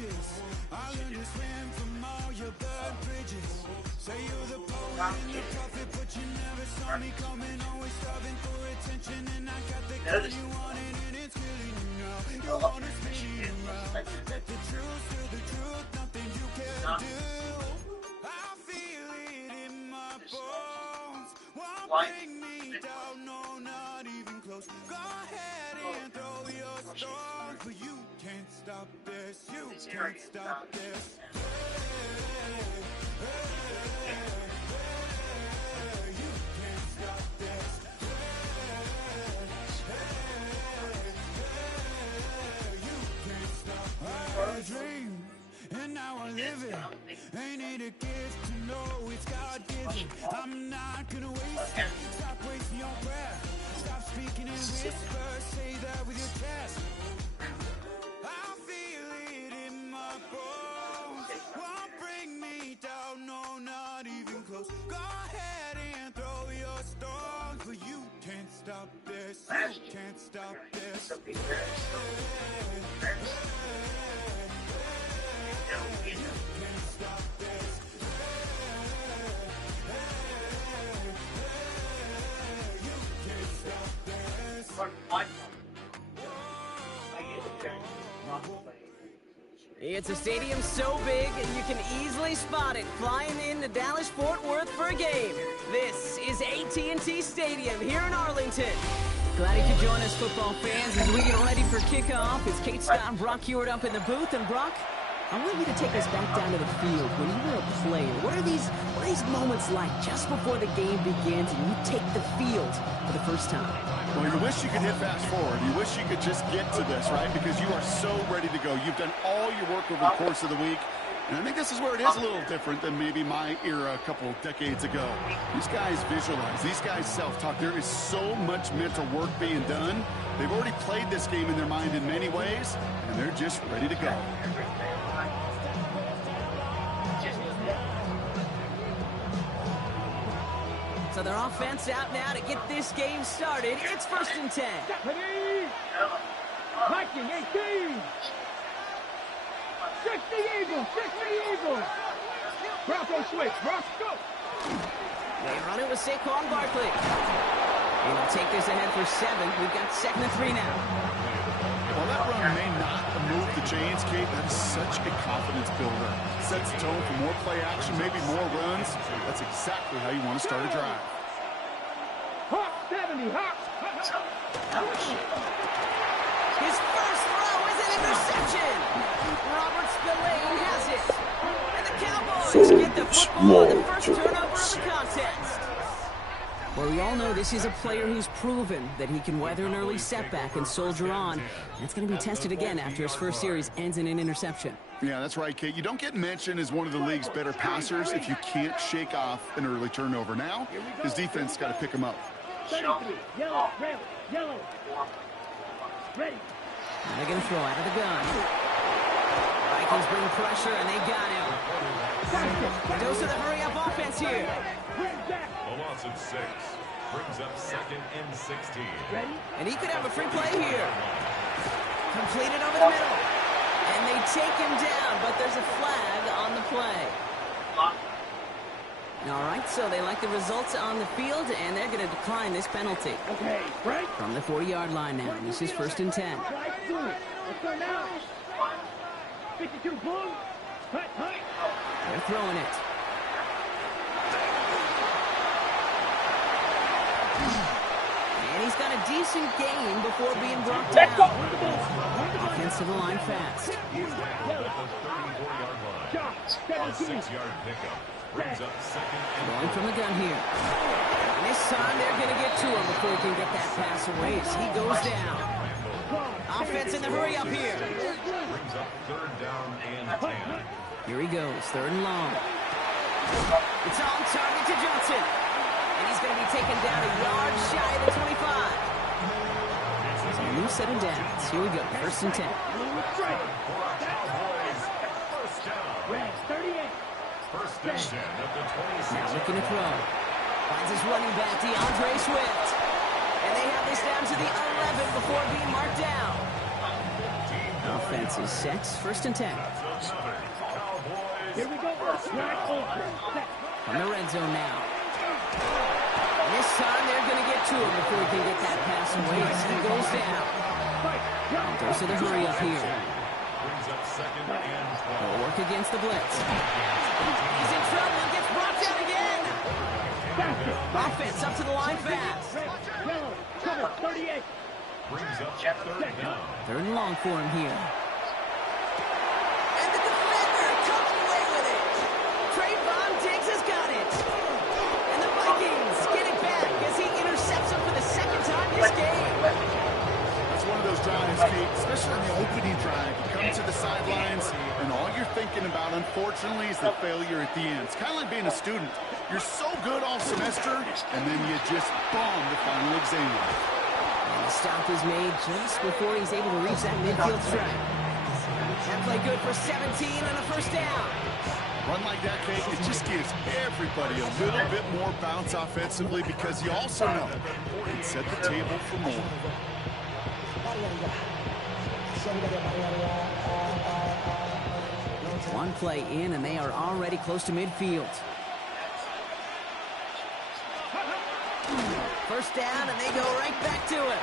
bridges. I learned to swim from all your burned bridges. Say you're the poet and the prophet, but you never saw me coming. Always starving for attention, and I got the kind you wanted, and it's killing you now. You wanna spin me around, but the truth, still the truth, nothing you can do. I feel it in my bones. Won't bring me down, no, not even close. Go ahead and throw your stones, but you can't stop this. You can't stop this. You can't stop this. You can't stop my dream. And now I live it. Ain't it a gift to know it's God-given? I'm not gonna waste it. Stop wasting your breath. Stop speaking in whispers. Say that with your chest. I feel it in my bones. Won't bring me down, no, not even close. Go ahead and throw your stones, but you can't stop this. You can't stop this. It's a stadium so big, you can easily spot it flying into Dallas-Fort Worth for a game. This is AT&T Stadium here in Arlington. Glad you could join us, football fans, as we get ready for kickoff. It's Kate Scott and Brock Heward up in the booth. And Brock, I want you to take us back down to the field. When you were a player, what are these moments like just before the game begins and you take the field for the first time? Well, you wish you could hit fast forward. You wish you could just get to this, right? Because you are so ready to go. You've done all your work over the course of the week. And I think this is where it is a little different than maybe my era a couple decades ago. These guys visualize. These guys self-talk. There is so much mental work being done. They've already played this game in their mind in many ways, and they're just ready to go. So their offense out now to get this game started. It's 1st and 10. Viking 18. 60 Eagles, 60 Eagles. Bronco switch, Bronco go. They run it with Saquon Barkley. And they'll take this ahead for 7. We've got 2nd and 3 now. While that run may not move the chains, Kate, that is such a confidence builder. Sets the tone for more play action, maybe more runs. That's exactly how you want to start a drive. Hawk 70, Hawk. His first throw is an interception. Robert Spillane has it. And the Cowboys get the football on the first turnover of the contest. Well, we all know this is a player who's proven that he can weather an early setback and soldier on. That's going to be tested again after his first series ends in an interception. Yeah, that's right, Kate. You don't get mentioned as one of the league's better passers if you can't shake off an early turnover. Now, his defense got to pick him up. 33, yellow, red, yellow. Ready. Now they're going to throw out of the gun. Vikings bring pressure, and they got him. Dose of the hurry-up offense here. A loss of 6 brings up 2nd and 16. And he could have a free play here. Completed over the middle. And they take him down, but there's a flag on the play. All right, so they like the results on the field, and they're going to decline this penalty. Okay, right. From the 40-yard line now, this is 1st and 10. Let's go now. 52 blue. Hut. They're throwing it. And he's got a decent gain before being brought down. Offensive line fast. He's down at the 34-yard line. A 6-yard pickup brings up 2nd and Going from the gun here. And this time they're going to get to him before he can get that pass away as he goes down. Offense in the hurry up here. brings up 3rd down and 10. Here he goes, 3rd and long. It's on target to Johnson. And he's going to be taken down a yard shy of the 25. So a new set of downs. Here we go, 1st and 10. First and 10 at the 26. Now looking to throw. Finds his running back, DeAndre Swift. And they have this down to the 11 before being marked down. Offense is set, 1st and 10. Here we go. Right over. Set. From the red zone now. This time they're going to get to him before he can get that pass away as he goes down. Goes to the hurry up here. They'll work against the blitz. He's in trouble and gets brought down again. Offense up to the line fast. Yellow. Cover. 38. Brings up third down. Third and long for him here. And the defender comes away with it. Trayvon Diggs has got it. And the Vikings get it back as he intercepts him for the second time this game. It's one of those drives, Kate, especially on the opening drive. You come to the sidelines, and all you're thinking about, unfortunately, is the failure at the end. It's kind of like being a student. You're so good all semester, and then you just bomb the final exam. And the stop is made just before he's able to reach that midfield strike. That play good for 17 and a first down. Run like that, Kate, it just gives everybody a little bit more bounce offensively because you also know it can set the table for more. One play in, and they are already close to midfield. First down, and they go right back to him.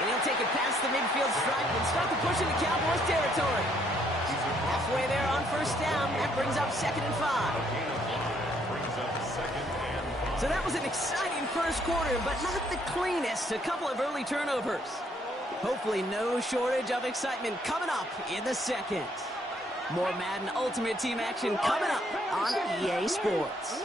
And he'll take it past the midfield stripe and start to push into Cowboys territory. Halfway there on first down. That brings up 2nd and 5. So that was an exciting first quarter, but not the cleanest. A couple of early turnovers. Hopefully no shortage of excitement coming up in the second. More Madden Ultimate Team action coming up on EA Sports.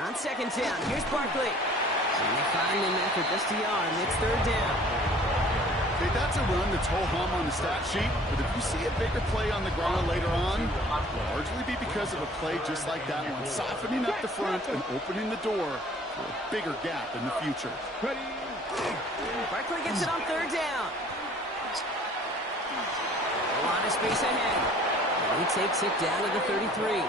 On second down, here's Barkley. And they find him after just a yard, and it's third down. Okay, that's a run that's ho-hum on the stat sheet, but if you see a bigger play on the ground later on, it'll largely be because of a play just like that one, softening up the front and opening the door for a bigger gap in the future. Barkley gets it on third down. A lot of space ahead. And he takes it down to the 33.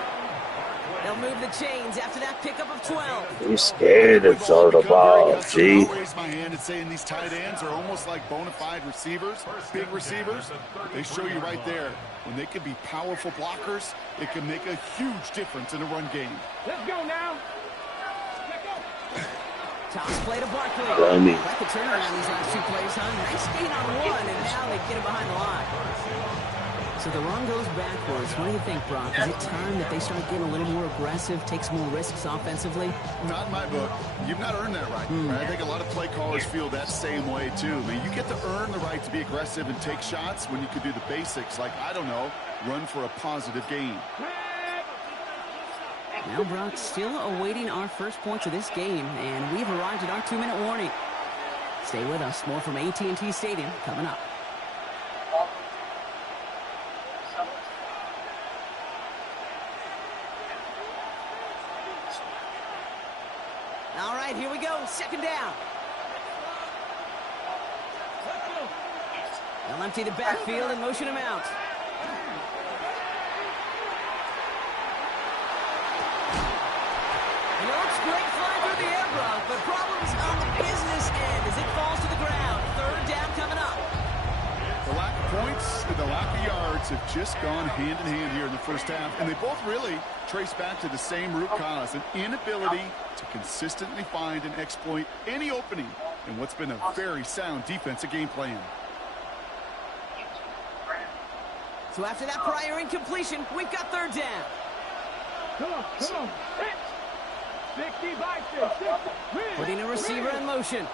They'll move the chains after that pickup of 12. He's scared to throw the ball, G. I'll raise my hand and saying these tight ends are almost like bona fide receivers, big receivers. They show you right there, when they can be powerful blockers, it can make a huge difference in a run game. Let's go now. Toss play to Barkley. Dummy. Like the turnaround these last two plays, huh? Nice gain on one, and now they get him behind the line. So the run goes backwards. What do you think, Brock? Is it time that they start getting a little more aggressive, take some more risks offensively? Not in my book. You've not earned that right. I think a lot of play callers feel that same way, too. I mean, you get to earn the right to be aggressive and take shots when you could do the basics, like, I don't know, run for a positive gain. Now, Brock, still awaiting our first points of this game, and we've arrived at our 2-minute warning. Stay with us. More from AT&T Stadium coming up. All right, here we go. Second down. They'll empty the backfield and motion him out. And it looks great flying through the air, Brock, but problems on the business end as it falls to the ground. Third down coming up. The lack of points and the lack of yards have just gone hand in hand here in the first half, and they both really trace back to the same root cause, an inability to consistently find and exploit any opening in what's been a very sound defensive game plan. So after that prior incompletion, we've got third down. Come on. 60 by 60. Putting a receiver in motion.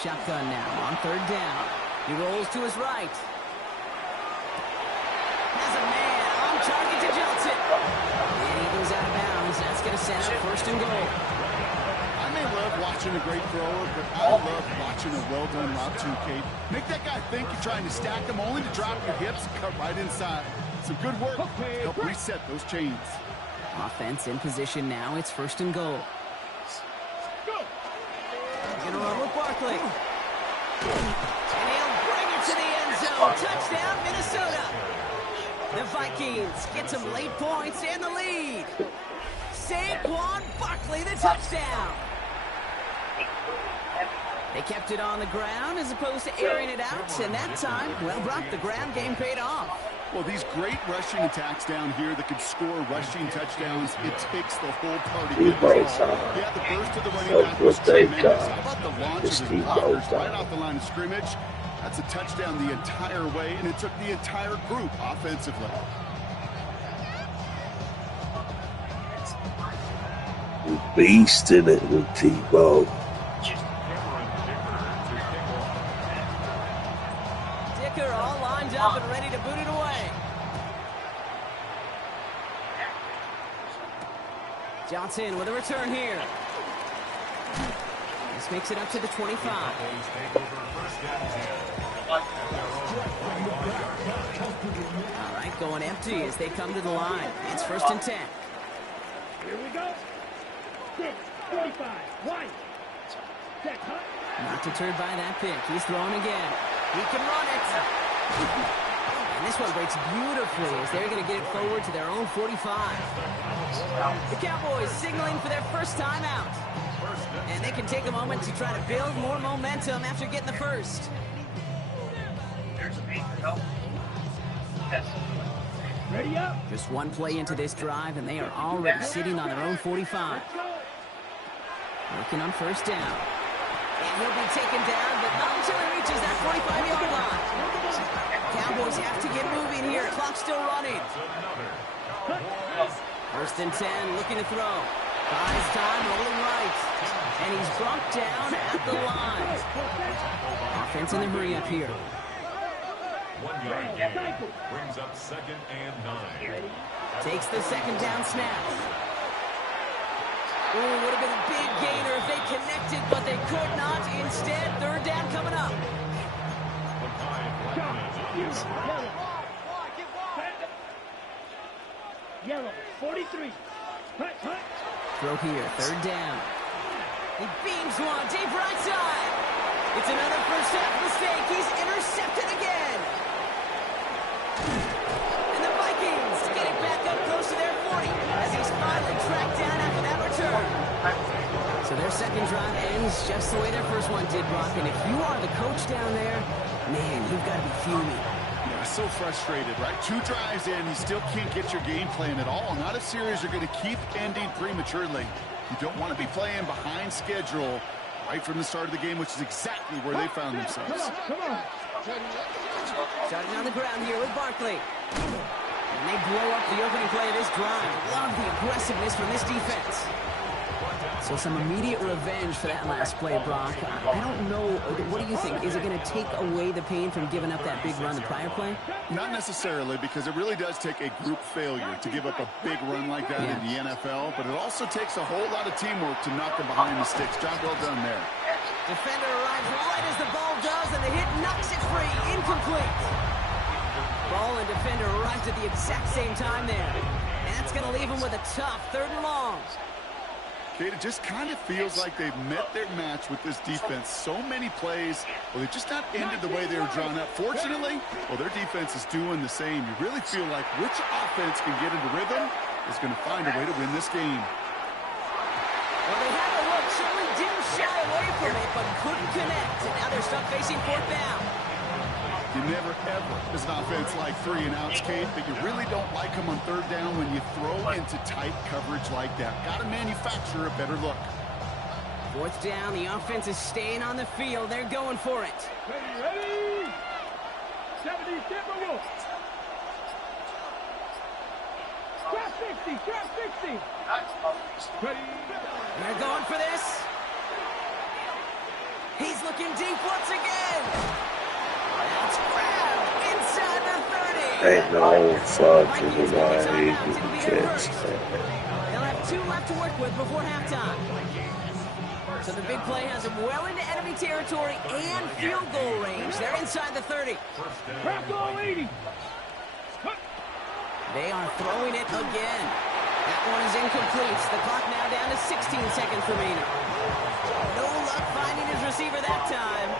Shotgun now on third down. He rolls to his right. Has a man on target to Johnson. And he goes out of bounds. That's going to set up first and goal. I may love watching a great thrower, but I love watching a well-done route too, Kate. Make that guy think you're trying to stack him only to drop your hips and cut right inside. Some good work to help reset those chains. Offense in position now. It's first and goal. They're going to run with Barkley. And he'll bring it to the end zone. Touchdown, Minnesota. The Vikings get some late points and the lead. Saquon Barkley, the touchdown. They kept it on the ground as opposed to airing it out, and that time, well, Brock, the ground game paid off. Well, these great rushing attacks down here that could score rushing touchdowns, it takes the whole party. Yeah, the burst of the running back was tremendous. How about the launch of his blockers right off the line of scrimmage? That's a touchdown the entire way, and it took the entire group offensively. Beast in it with Tebow. Dicker all lined up and ready to boot it away. Johnson with a return here. This makes it up to the 25. All right, going empty as they come to the line. It's 1st and 10. Here we go. 45. One. Not deterred by that pick. He's throwing again. He can run it. And this one breaks beautifully as they're going to get it forward to their own 45. The Cowboys signaling for their first time out. And they can take a moment to try to build more momentum after getting the first. Ready up. Just one play into this drive, and they are already sitting on their own 45. Working on 1st down. And he'll be taken down, but not until he reaches that 45-yard line. Cowboys have to get moving here. Clock's still running. 1st and 10, looking to throw. Buys time, rolling right. And he's brought down at the line. Offense in the hurry up here. 1 yard gain brings up 2nd and 9. Takes the 2nd down snap. Ooh, would have been a big gainer if they connected, but they could not. Instead, 3rd down coming up. Yellow. 43. Throw here, 3rd down. He beams one, deep right side. It's another first half mistake. He's intercepted again. And the Vikings get it back up close to their 40 as he's finally tracked down after that return. So their 2nd drive ends just the way their first one did, Brock. And if you are the coach down there, man, you've got to be fuming. Yeah, so frustrated, right? 2 drives in, you still can't get your game plan at all. Not a series you're going to keep ending prematurely. You don't want to be playing behind schedule right from the start of the game, which is exactly where they found themselves. Come on. Starting on the ground here with Barkley. And they blow up the opening play of this drive. Love the aggressiveness from this defense. So some immediate revenge for that last play, Brock. I don't know. What do you think? Is it going to take away the pain from giving up that big run the prior play? Not necessarily, because it really does take a group failure to give up a big run like that in the NFL, but it also takes a whole lot of teamwork to knock them behind the sticks. Job well done there. Defender arrives right as the ball does, and the hit knocks it free. Incomplete. Ball and defender arrived at the exact same time there. And that's going to leave him with a tough 3rd and long. Kate, it just kind of feels like they've met their match with this defense. So many plays, well, they've just not ended the way they were drawn up. Fortunately, well, their defense is doing the same. You really feel like which offense can get into rhythm is going to find a way to win this game. Well, they had a look, certainly didn't shy away from it, but couldn't connect. And now they're stuck facing 4th down. You never, ever, as an offense, like 3 and outs, Kate, but you really don't like them on 3rd down when you throw into tight coverage like that. Got to manufacture a better look. 4th down, the offense is staying on the field. They're going for it. Ready. 70, Timberwolves. Drop 60, drop 60. Ready. They're going for this. He's looking deep once again. It's grabbed inside the 30. Ain't no fucking way you catch that. They'll have 2 left to work with before halftime. So the big play has them well into enemy territory and field goal range. They're inside the 30. Drop goal 80. They are throwing it again. That one is incomplete. The clock now down to 16 seconds remaining. No luck finding his receiver that time.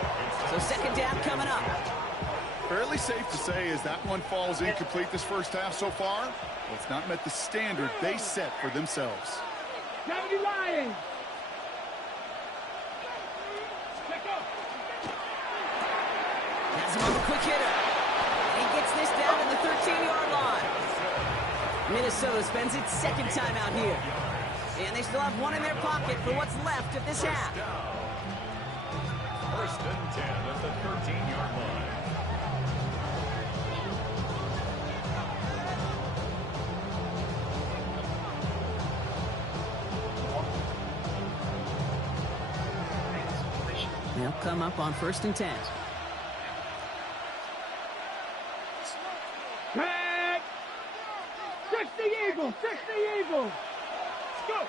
So 2nd down coming up. Fairly safe to say as that one falls incomplete this first half so far, well, it's not met the standard they set for themselves. 70 Lions. Check up. go-getter. He gets this down to the 13-yard line. Minnesota spends its second time out here. And they still have one in their pocket for what's left of this half. First and 10 at the 13-yard line. They'll come up on 1st and 10. Back. Fix the Eagles. Fix the Eagles. Go.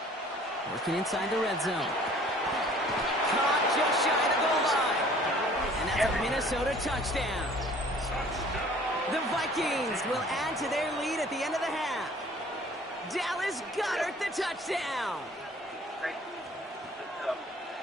Working inside the red zone. Caught just shy of the goal line. And that's a Minnesota touchdown. The Vikings will add to their lead at the end of the half. Dallas Goedert the touchdown.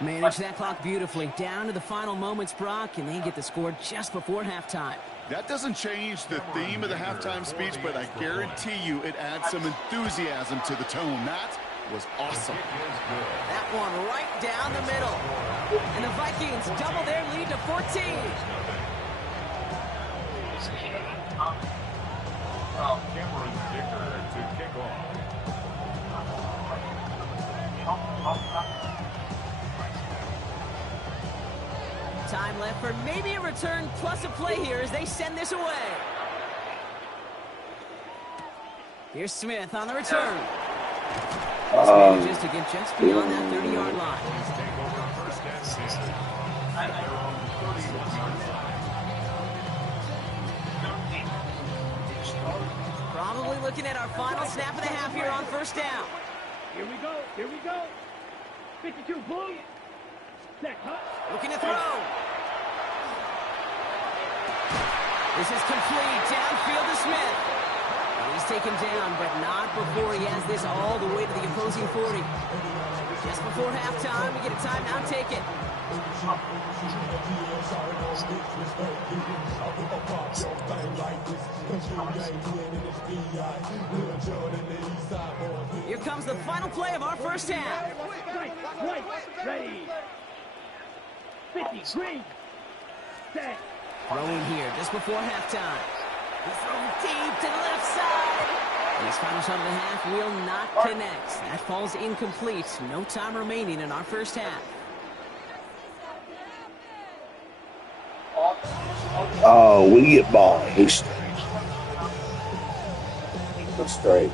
Manage that clock beautifully. Down to the final moments, Brock, and they get the score just before halftime. That doesn't change the theme of the halftime speech, but I guarantee you it adds some enthusiasm to the tone. That was awesome. That one right down the middle. And the Vikings double their lead to 14. Cameron Dicker to kick off. Time left for maybe a return plus a play here as they send this away. Here's Smith on the return. This manages to get just beyond that 30-yard line. Probably looking at our final snap of the half here on 1st down. Here we go. Here we go. 52 Bulls. Set. Looking to throw. This is complete. Downfield to Smith. And he's taken down, but not before he has this all the way to the opposing 40. Just before halftime, we get a timeout taken. Here comes the final play of our 1st half. Right. Ready. 50. Green. Set. Throwing here just before halftime. He's throwing deep to the left side. And his final shot of the half will not connect. That falls incomplete. No time remaining in our 1st half. Oh, we get bombed. Straight.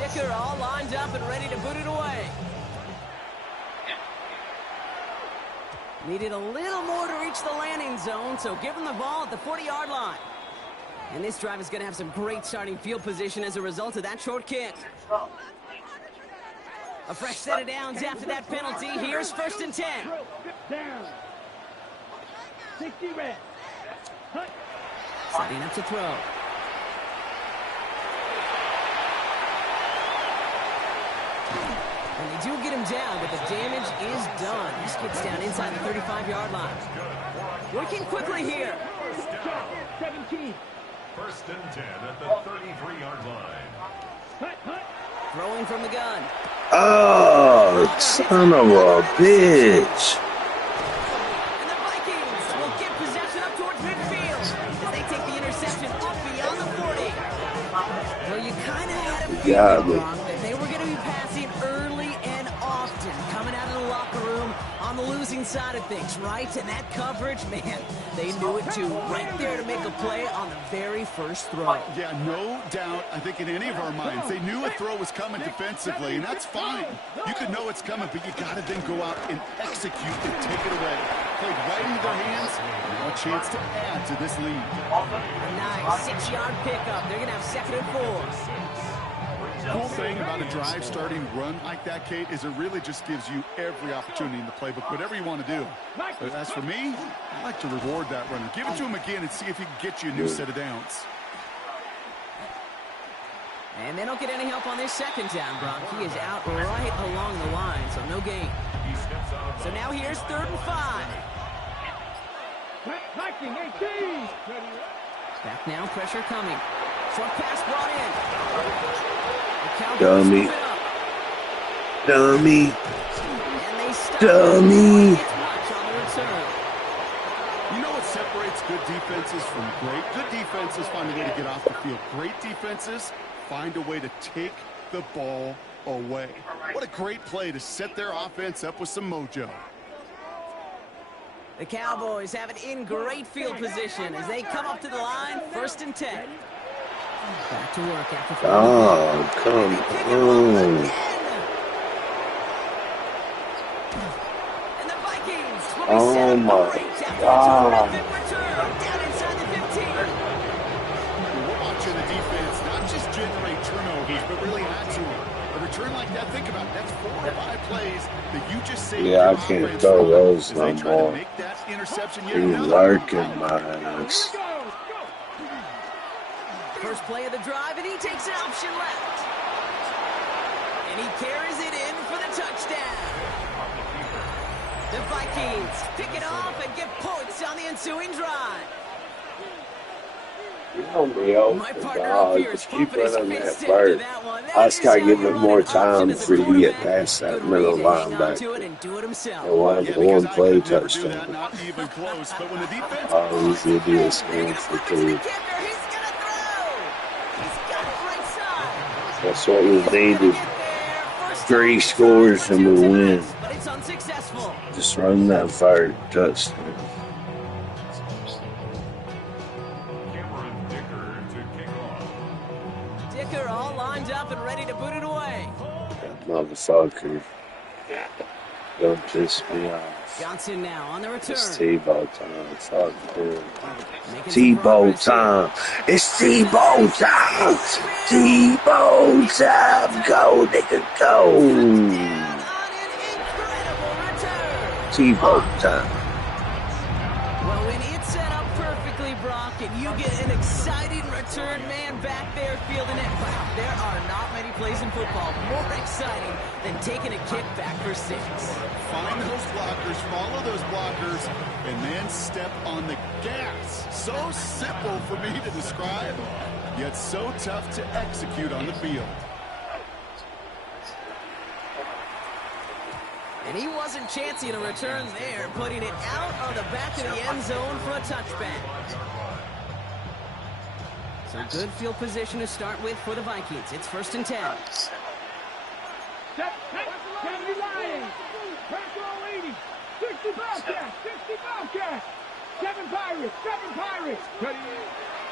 Dicker all lined up and ready to boot it away. Needed a little more to reach the landing zone, so give him the ball at the 40-yard line. And this drive is going to have some great starting field position as a result of that short kick. A fresh set of downs after that penalty. Here's 1st and 10. Down. 60 red. Setting up to throw. And they do get him down, but the damage is done. He gets down inside the 35-yard line. Working quickly here. 17. 1st and 10 at the 33-yard line. Throwing from the gun. Oh, son of a bitch. And the Vikings will get possession up towards midfield as they take the interception up beyond the 40. Well, you kind of had a feeling, Brock, that they were going to be passing early and often, coming out of the locker room on the losing side of things, right? And that coverage, man, they knew it too. Right there to make a play on the very first throw. Yeah, no doubt, I think in any of our minds, they knew a throw was coming defensively, and that's fine. You could know it's coming, but you got to then go out and execute and take it away. Played right into their hands, now a chance to add to this lead. A nice 6-yard pickup. They're going to have 2nd and 4. The cool thing about a drive starting run like that, Kate, is it really just gives you every opportunity in the playbook, whatever you want to do. But as for me, I like to reward that runner. Give it to him again and see if he can get you a new set of downs. And they don't get any help on this 2nd down, Brock. He is out right along the line, so no gain. So now here's 3rd and 5. Viking 18. Back now, pressure coming. Short pass brought in. The Cowboys Dummy. move it up. Dummy. And they stop Dummy. it. Watch on the return. You know what separates good defenses from great? Good defenses find a way to get off the field. Great defenses find a way to take the ball away. What a great play to set their offense up with some mojo. The Cowboys have it in great field position as they come up to the line, 1st and 10. Back to work after Oh, come on. And the Vikings will be Oh, set my up great after a God. terrific return down inside the 15. We're watching the defense not just generate turnovers, but really add to it. A return like that, think about it, that's 4 or 5 plays that you just saved. Yeah, I can't throw those no more. Make that interception yet He's another. lurking my ass. First play of the drive, and he takes an option left. And he carries it in for the touchdown. The Vikings pick it off and get points on the ensuing drive. You know me, oh, My partner up here is just keep pumping his running that fist into bird. that one. I just gotta give it more time Option as a for you to get quarterback. past that Good middle read to hang on to linebacker. it and do it himself. It was Yeah, a one because I play could never do that, touchdown. not even close. But when the defense All these idiots going for He's gonna 2. kicker. He's gonna throw. He's got it right side. That's what was needed. Get there. First 3 down, scores for and we 2 win. times, but it's unsuccessful. Just run that fire touchdown. Cameron Dicker to kick off. Dicker all lined up and ready to boot it away. That motherfucker. Don't piss me off. Johnson now on the return. It's T-ball time. Fuck dude. Making some T-ball progress here. time. It's T-ball time. T-ball time. Go, nigga, go. On an incredible return. T-ball time. Well, when it's set up perfectly, Brock, and you get an exciting return man back there fielding it, wow, there are not many plays in football more exciting than taking a kick back for 6. find those blockers, follow those blockers, and then step on the gas. So simple for me to describe, yet so tough to execute on the field. And he wasn't chancing a return there, putting it out on the back of the end zone for a touchback. So good field position to start with for the Vikings. It's 1st and 10. Step, can you lying? Pressure on 80. 60 Bobcats, 60 Bobcats. 7 Pirates, 7 Pirates.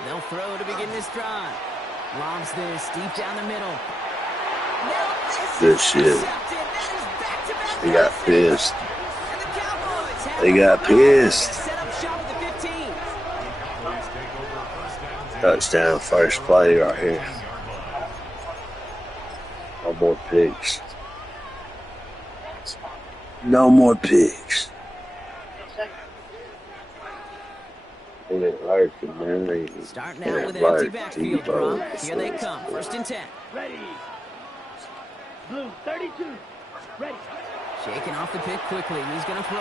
They'll throw to begin this drive. Lobs this deep down the middle. Now this Good is shit. intercepted. That is back-to-back They got passes. pissed. And the Cowboys have They got pissed. set up shop at the 15. Please take over first down. Touchdown, first play right here. No more picks. No more picks. They ain't lurking, man. They Starting out ain't with an empty lurk, backfield, T-ball. Brock. Here they come. 1st and 10. Ready. Blue, 32. Ready. Shaking off the pick quickly. He's going to throw.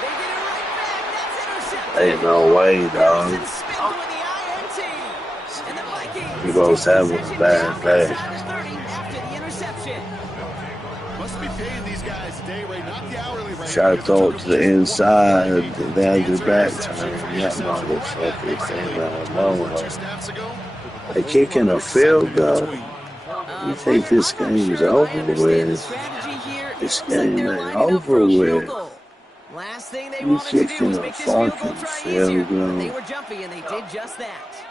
They get it right back. That's intercepted. Ain't no way, dog. Harrison Smith with the INT. And the Vikings You both have a possession bad now day. inside the 30 after the interception. Must be paying these guys a day rate, not the hourly rate. Try to throw it to the inside. They had your back turned. That motherfucker came out of nowhere. They kicking a field goal. You think this game's over with? This game ain't over with. Last thing they You wanted to do kicking was a make this field goal fucking try field easier. goal. They were jumpy, and they did just that.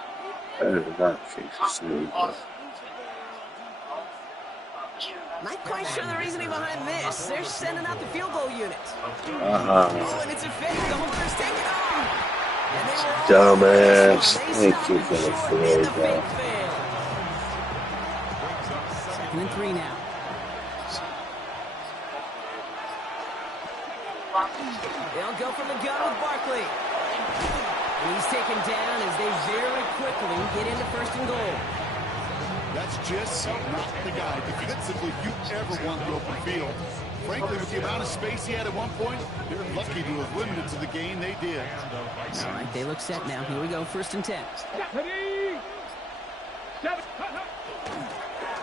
Better not kick a field goal. Not quite sure the reasoning behind this. They're sending out the field goal unit. Oh, and it's a fake. The holder's taken off. And they were all Dumbass. they They stopped kicking it a short, and field the goal. fake failed. 2nd and 3 now. They'll go from the gun with Barkley. And he's taken down as they very quickly get into 1st and goal. That's just not the guy defensively you ever want the open field. Frankly, with the amount of space he had at one point, they're lucky to have limited to the gain they did. All right, they look set now. Here we go, 1st and 10. Ready. 7.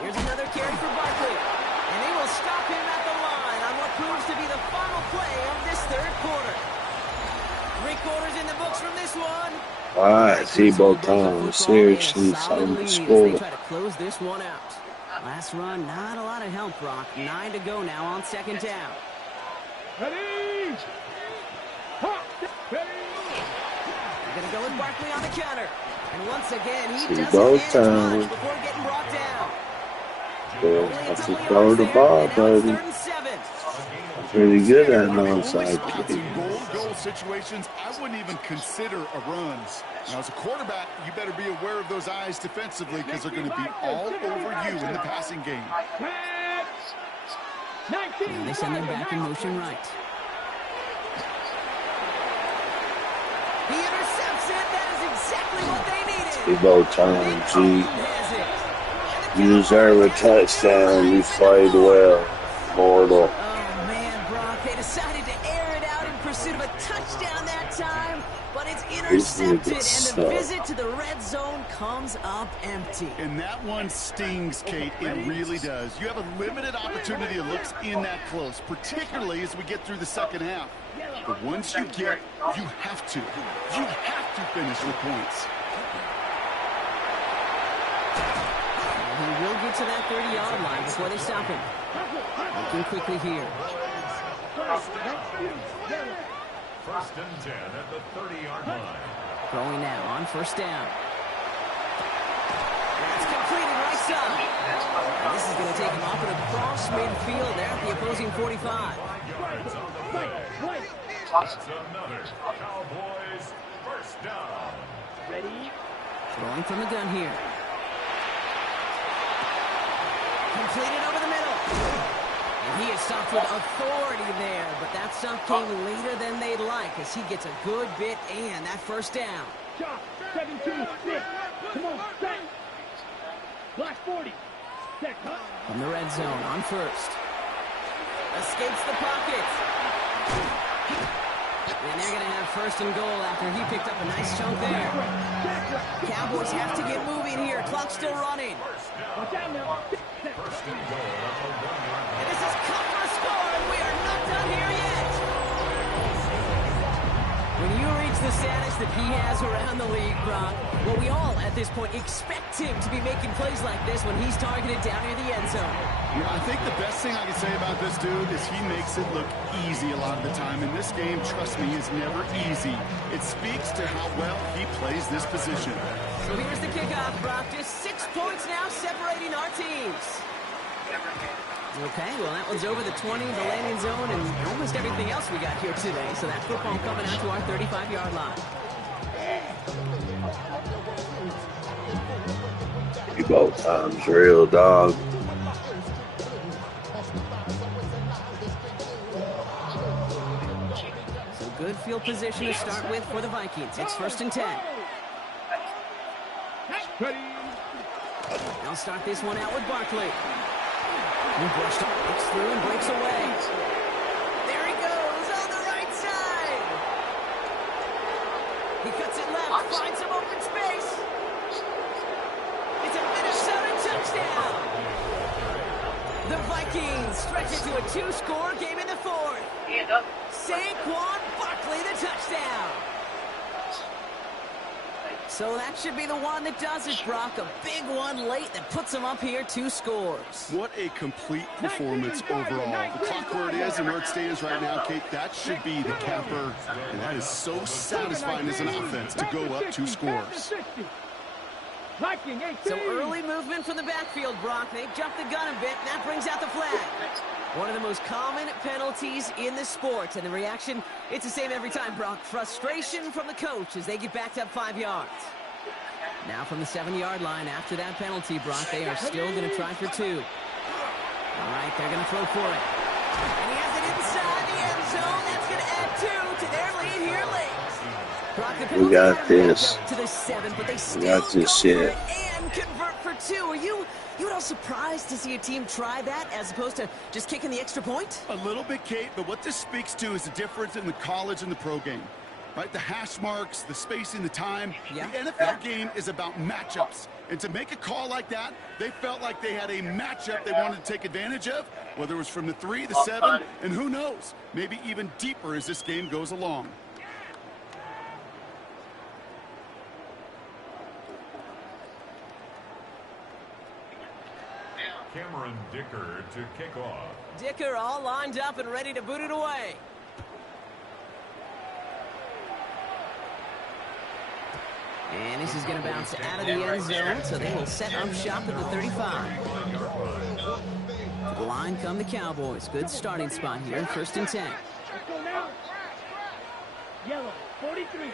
Here's another carry for Barkley. And they will stop him at the line on what proves to be the final play of this third quarter. 3 quarters in the books from this one. All right, Tebow Tom, seriously, something to score. They try to close this one out. Last run, not a lot of help, Brock. 9 to go now on second down. Ready? Ready? They're going to go with Barkley on the counter. And once again, he doesn't Tebow manage time. much before getting brought down. Well, that's a throw the ball, buddy. Pretty good at onside kick. Goal situations, I wouldn't even consider a run. Now, as a quarterback, you better be aware of those eyes defensively because they're going to be all over you in the passing game. And they send them back in motion right. He intercepts it. That is exactly what they needed. Tebow time, G. You deserve a touchdown. You played well. Mortal. Oh, man, Brock. They decided to air it out in pursuit of a touchdown that time, but it's intercepted, and the visit to the red zone comes up empty. And that one stings, Kate. It really does. You have a limited opportunity to look in that close, particularly as we get through the second half. But once you get, you have to finish with points. He will get to that 30-yard line before they stop him. Looking quickly here. First and 10 at the 30-yard line. Throwing now on first down. That's completed right side. And this is going to take him off and across midfield there at the opposing 45. That's another Cowboys first down. Ready? Throwing from the gun here. Completed over the middle. And he is stopped with authority there, but that stop came later than they'd like as he gets a good bit and that first down. Shot, 17, 6. Come on, set. Black 40. Set, cut. From the red zone on first. Escapes the pocket. And they're going to have first and goal after he picked up a nice chunk there. Cowboys have to get moving here. Clock's still running. Watch out now. First and goal at the 1-yard line. And this is cut for a score, and we are not done here yet. When you reach the status that he has around the league, Brock, well, we all at this point expect him to be making plays like this when he's targeted down near the end zone. You know, I think the best thing I can say about this dude is he makes it look easy a lot of the time. And this game, trust me, is never easy. It speaks to how well he plays this position. So here's the kickoff, Brock. Just 6 points now separating our teams. Okay, well, that one's over the 20, the landing zone, and almost everything else we got here today. So that football coming out to our 35-yard line. Tebow time's real, dog. So good field position to start with for the Vikings. It's first and 10. They'll start this one out with Barkley. He brushed up, looks through, and breaks away. There he goes on the right side. He cuts it left, finds some open space. It's a Minnesota touchdown. The Vikings stretch it to a 2-score game in the fourth. Saquon Barkley, the touchdown. So that should be the one that does it, Brock. A big one late that puts him up here, 2 scores. What a complete performance overall. The clock where it is and where it stands right now, Kate, that should be the capper. And that is so satisfying as an offense to go up 2 scores. So early movement from the backfield, Brock. They jumped the gun a bit, and that brings out the flag. One of the most common penalties in the sport. And the reaction, it's the same every time, Brock. Frustration from the coach as they get backed up 5 yards. Now from the 7-yard line after that penalty, Brock, they are still going to try for 2. All right, they're going to throw for it. And he has it inside the end zone. That's going to add 2 to their lead here late. Brock, the We got this. to the 7, but they still We got this shit. and convert for 2. Are you at all surprised to see a team try that as opposed to just kicking the extra point? A little bit, Kate, but what this speaks to is the difference in the college and the pro game. right? The hash marks, the spacing, the time. Yeah. The NFL game is about matchups. And to make a call like that, they felt like they had a matchup they wanted to take advantage of, whether it was from the 3, the 7, and who knows, maybe even deeper as this game goes along. Cameron Dicker to kick off. Dicker all lined up and ready to boot it away. And this is going to bounce out of the end zone, so they will set up shop at the 35. To the line come the Cowboys. Good starting spot here, 1st and 10. Let's go now. Yellow, 43.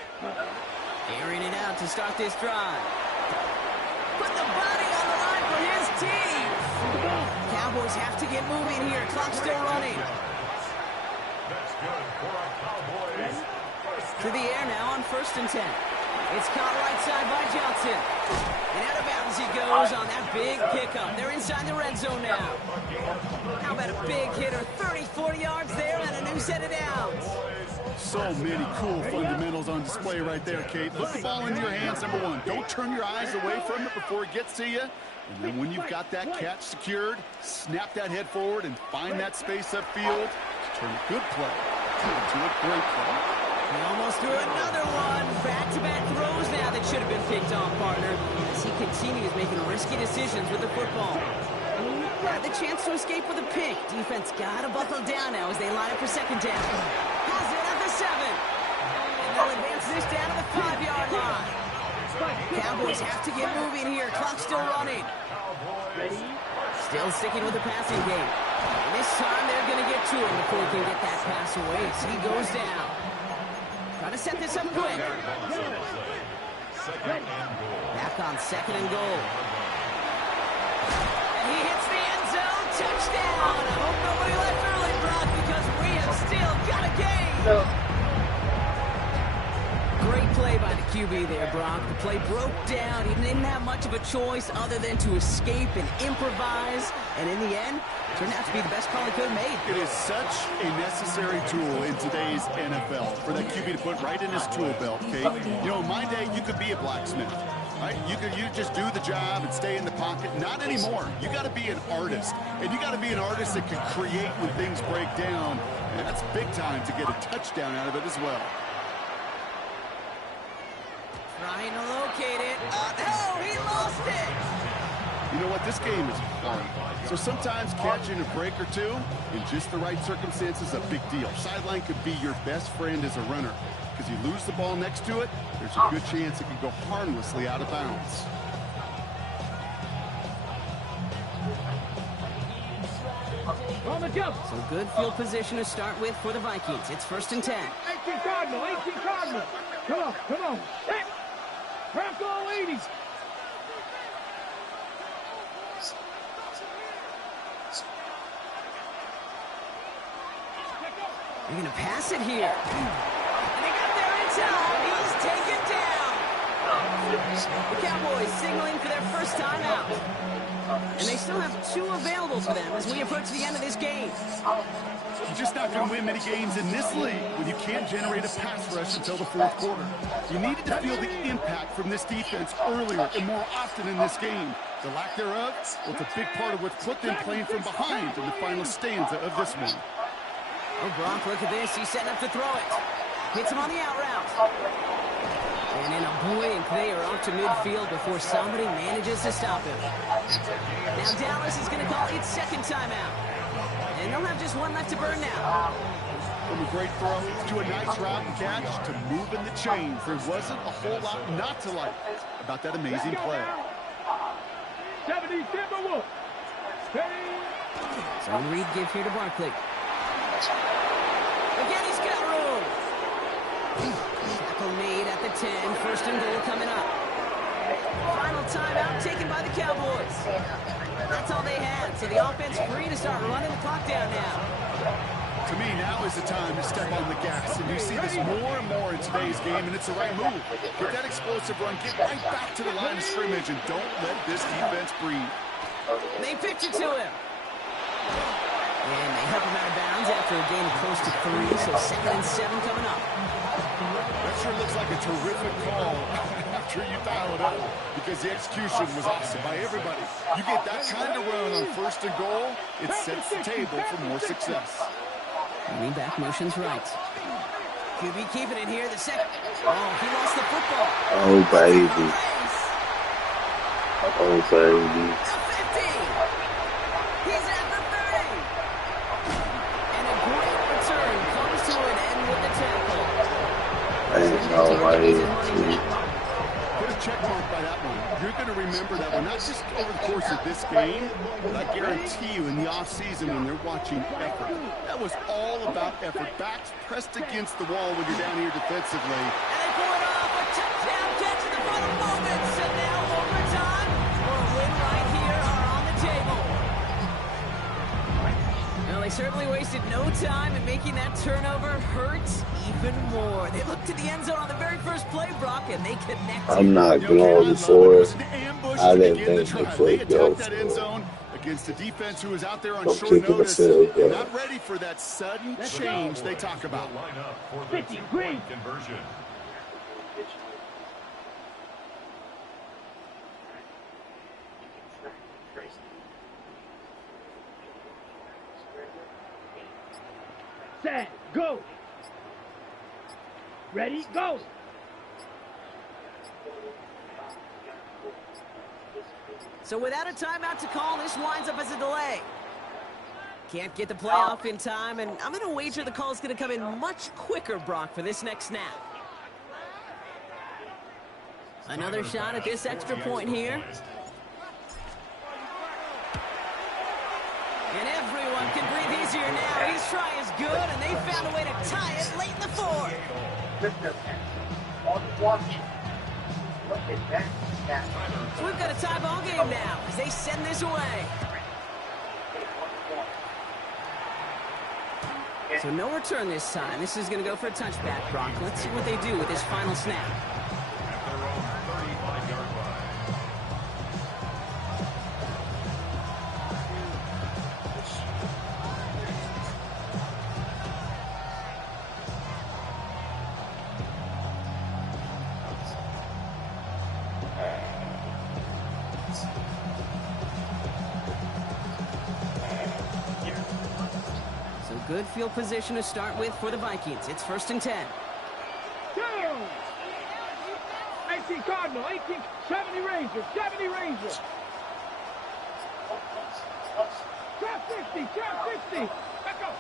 Airing it out to start this drive. Put the body on the line for his team. Cowboys have to get moving here. Clock's still running. That's good for a Cowboys. To the air now on 1st and 10. It's caught right side by Johnson. And out of bounds he goes on that big pickup. They're inside the red zone now. How about a big hitter? 30, 40 yards there and a new set of downs. So many cool fundamentals on display right there, Kate. Look the ball into your hands, number 1. Don't turn your eyes away from it before it gets to you. And then when you've got that catch secured, snap that head forward and find that space upfield to turn a good play into a great play. He almost threw another one. Back-to-back throws now that should have been picked off, partner, as he continues making risky decisions with the football. Had the chance to escape with a pick. Defense got to buckle down now as they line up for 2nd down. Has it at the 7. And they'll advance this down to the 5-yard line. Cowboys have to get moving here. Clock's still running. Still sticking with the passing game. And this time they're going to get to him before he can get that pass away. So he goes down. Trying to set this up quick. Back on 2nd and goal. And he hits the end zone. Touchdown. I hope nobody left early, Brock, because we have still got a game. Great play by the QB there, Brock. The play broke down. He didn't have much of a choice other than to escape and improvise. And in the end, turned out to be the best call he could have made. It is such a necessary tool in today's NFL for that QB to put right in his tool belt, Kate. You know, in my day, you could be a blacksmith, right? You just do the job and stay in the pocket. Not anymore. You got to be an artist. And you got to be an artist that can create when things break down. And that's big time to get a touchdown out of it as well. Trying to locate it. Oh, no, he lost it. You know what? This game is hard. So sometimes catching a break or two in just the right circumstances is a big deal. Sideline could be your best friend as a runner because you lose the ball next to it, there's a good chance it could go harmlessly out of bounds. On the jump. So good field position to start with for the Vikings. It's 1st and 10. 18 Cardinal, 18 Cardinal. Come on, come on. Hey. Bronco ladies. They're going to pass it here. And they got there in time. He's taken down. The Cowboys signaling for their first time out. And they still have 2 available to them as we approach the end of this game. You're just not going to win many games in this league when you can't generate a pass rush until the 4th quarter. You needed to feel the impact from this defense earlier and more often in this game. The lack thereof, well, it's a big part of what's put them playing from behind in the final stanza of this one. Oh, Gronk, look at this. He's setting up to throw it. Hits him on the out route. And in a blink, they are off to midfield before somebody manages to stop him. Now Dallas is going to call its 2nd timeout. And they'll have just 1 left to burn now. From a great throw to a nice route and catch to moving the chains, there wasn't a whole lot not to like about that amazing play. 70 Timberwolves. So Reed give here to Barkley. Again, he's got room. Tackle made at the 10. 1st and goal coming up. Final timeout taken by the Cowboys. That's all they had. So the offense free to start running the clock down now. To me, now is the time to step on the gas. And you see this more and more in today's game, and it's the right move. Get that explosive run. Get right back to the line of scrimmage, and don't let this defense breathe. They pitch it to him. And they help him out of bounds chains after a gain of close to 3, so 2nd and 7 coming up. That sure looks like a terrific call after you dial it up, because the execution was awesome by everybody. You get that kind of run on 1st and goal, it sets the table for more success. Running back motions right. QB keeping it here, the second. Oh, he lost the football. Oh, baby. Oh, baby. The 50. He's at the 30. And a great return comes to an end with the tackle. Ain't no way. Put a check mark by that one. You're going to remember that one, not just over the course of this game, but I guarantee you in the offseason when they're watching effort. That was all about effort. Backs pressed against the wall when you're down here defensively. And they pull it off. A touchdown catch in the final moments. And now overtime or a win right here are on the table. Well, they certainly wasted no time in making that turnover hurt even more. They looked to the end zone on the very first play, Brock, and they connected. I'm not going for it. I didn't think the play go that end zone against a defense who was out there on Don't short kick notice, myself, and not ready for that sudden change they talk about. Line up for the 2-point conversion. Set, go. Ready, go. So without a timeout to call, this winds up as a delay. Can't get the play off in time, and I'm going to wager the call is going to come in much quicker, Brock, for this next snap. Another shot at this extra point here. And everyone can breathe easier now. His try is good, and they found a way to tie it late in the fourth. So we've got a tie ball game now as they send this away. So no return this time. This is going to go for a touchback, Brock. Let's see what they do with this final snap. At their own 35-yard line. Good field position to start with for the Vikings. It's 1st and 10. Down. 18 Cardinal, 18, 70 Rangers, 70 Rangers. Trap 50, trap 50. Back up.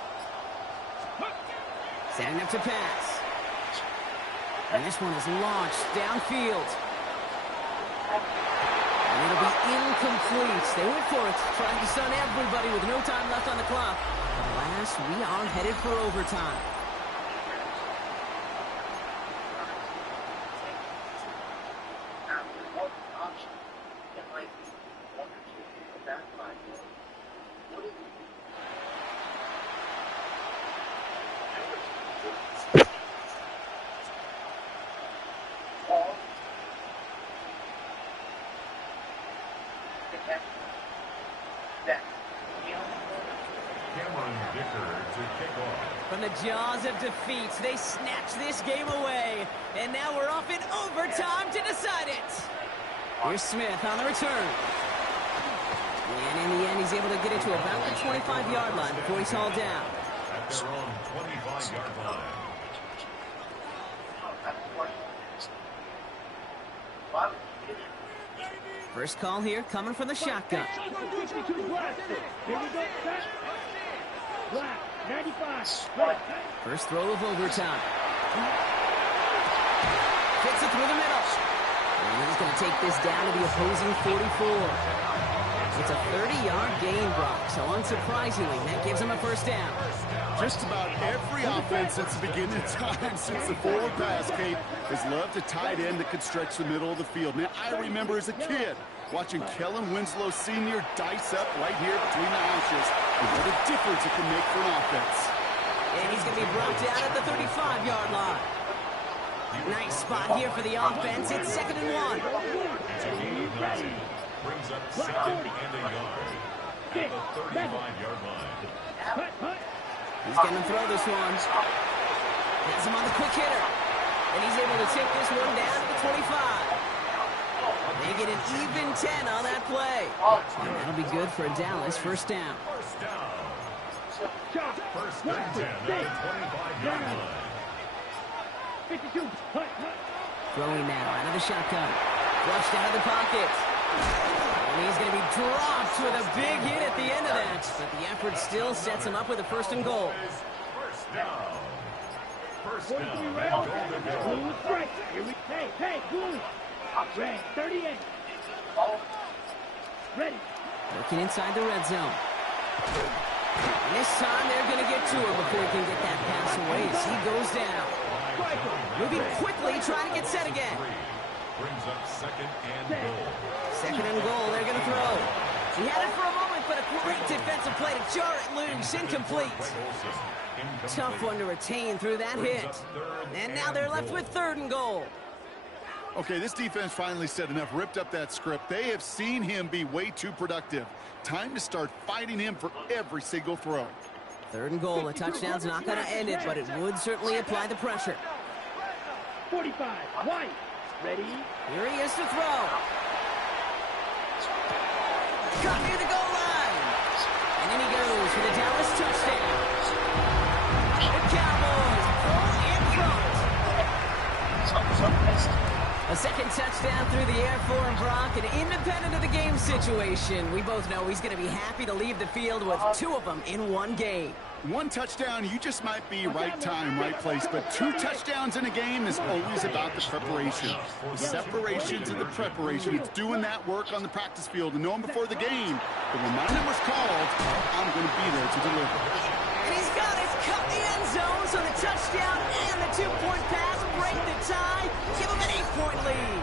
Setting up to pass. And this one is launched downfield. And it'll be incomplete. They went for it, trying to stun everybody with no time left on the clock. Alas, we are headed for overtime. From the jaws of defeat, they snatched this game away. And now we're off in overtime to decide it. Here's Smith on the return. And in the end, he's able to get it to about the 25-yard line before he's hauled down. At their own 25-yard line. First call here coming from the shotgun. Here we go, set. Black, 95. First throw of overtime. Fits it through the middle. And he's going to take this down to the opposing 44. It's a 30-yard gain, Brock, so unsurprisingly, that gives him a first down. Just about every offense since the beginning of time, since the forward pass, Kate, has loved a tight end that could stretch the middle of the field. Man, I remember as a kid watching Kellen Winslow Sr. dice up right here between the hashes. And what a difference it can make for an offense. And he's going to be brought down at the 35-yard line. Nice spot here for the offense. It's 2nd and 1. It's a gain of 9. Brings up 2nd and a yard. At the 35-yard line. He's He's going to throw this one. Has him on the quick hitter. And he's able to take this one down to the 25. They get an even 10 on that play. And that'll be good for a Dallas first down. First and 10 at the 25-yard line. 52. Throwing now out of the shotgun. Flushed out of the pocket. And he's going to be dropped with a big hit at the end of that. But the effort still sets him up with a first and goal. First down. First 43 down. right Goal on. to go. Blue strike. Here we Hey, blue. Red, 38. Ready. Working inside the red zone. And this time they're going to get to him before he can get that pass away as he goes down. Moving quickly, trying to get set again. Brings up second and goal. Second and goal, they're going to throw. He had it for a moment, but a great defensive play to jar it loose. Incomplete. Tough one to retain through that hit. And now they're left with third and goal. Okay, this defense finally said enough, ripped up that script. They have seen him be way too productive. Time to start fighting him for every single throw. Third and goal, a touchdown's not going to end it, but it would certainly apply the pressure. 45, White. Ready. Here he is to throw. Cut near the goal line. And then he goes for the Dallas touchdown. The Cowboys pull in front. A second touchdown through the air for him, Brock, and independent of the game situation, we both know he's going to be happy to leave the field with two of them in one game. One touchdown, you just might be right time, right place, but two touchdowns in a game is always about the preparation. The separations and the preparation. It's doing that work on the practice field and knowing before the game that when my number's called, I'm going to be there to deliver. And he's got it, cut the end zone, so the touchdown and the two-point pass break the tie, give him an 8-point lead.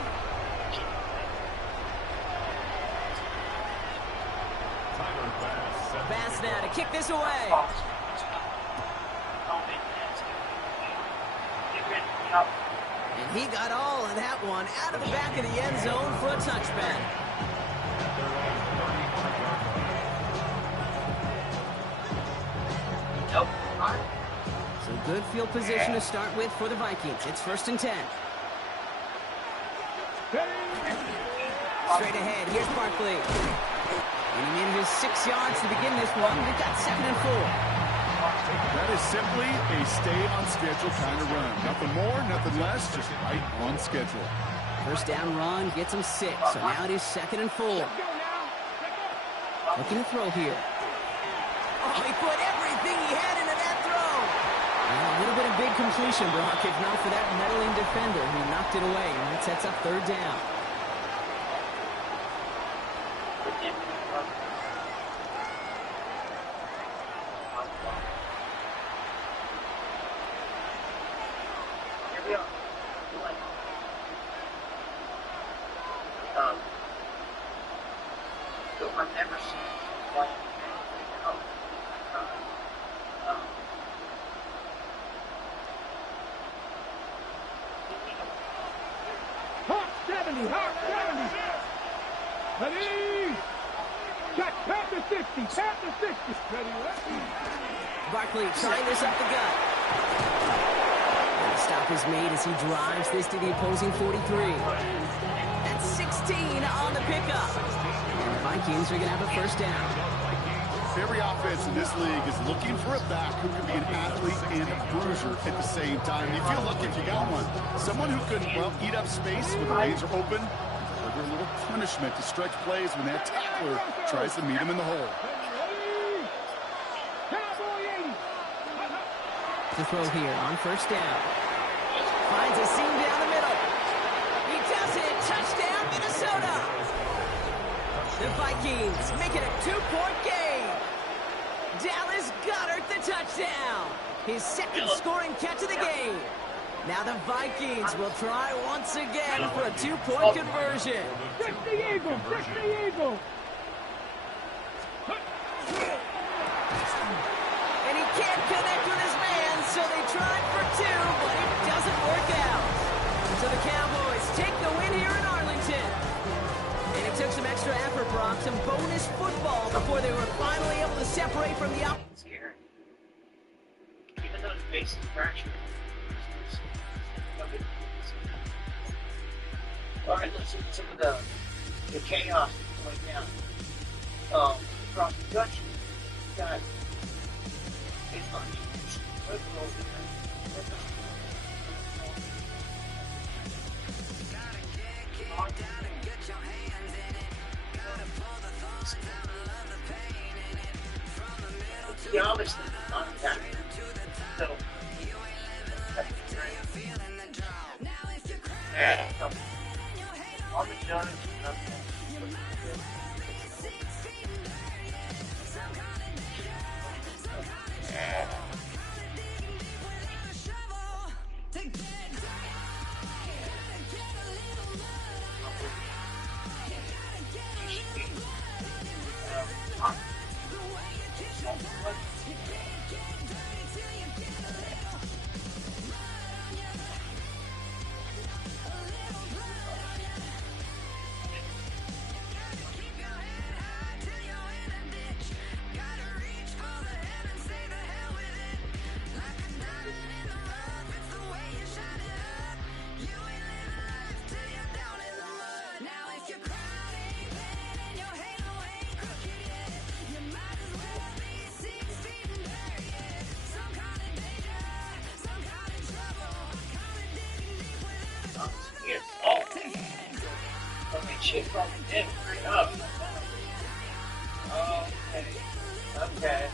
Pass now to kick this away. And he got all of that one out of the back of the end zone for a touchback. So good field position to start with for the Vikings. It's first and 10. Straight ahead, here's Barkley. And in his 6 yards to begin this one. We've got 2nd and 4. That is simply a stay-on-schedule kind of run. Nothing more, nothing less, just right on schedule. First down run gets him 6, so now it is 2nd and 4. Looking to throw here. Oh, he put everything he had into that throw. Well, a little bit of big completion, Brock, if not for that meddling defender who knocked it away, and that sets up third down. Hot 70. Ready. Check. Panther 60. Ready. Barkley trying this up the gut. And the stop is made as he drives this to the opposing 43. That's 16 on the pickup. And the Vikings are going to have a first down. Every offense in this league is looking for a back who can be an athlete and a bruiser at the same time. You feel lucky if you got one. Someone who can, well, eat up space when the lanes are open, deliver a little punishment to stretch plays when that tackler tries to meet him in the hole. To throw here on first down. Finds a seam down the middle. He does it. Touchdown, Minnesota. The Vikings make it a 2-point game. Dallas Goedert the touchdown. His 2nd scoring catch of the game. Now the Vikings will try once again for a 2-point conversion. 60 Eagle. And he can't connect with his man, so they tried for 2, but it doesn't work out. So the Cowboys take the win here in Arlington. And it took some extra effort, Brock, some bonus football before they were finally able to separate from the face is fractured. All right, let's look at some of the chaos going down across the country. Got he obviously did not attack. So, all the Jonas and nothing. Shit from the dip straight up. Okay. Okay.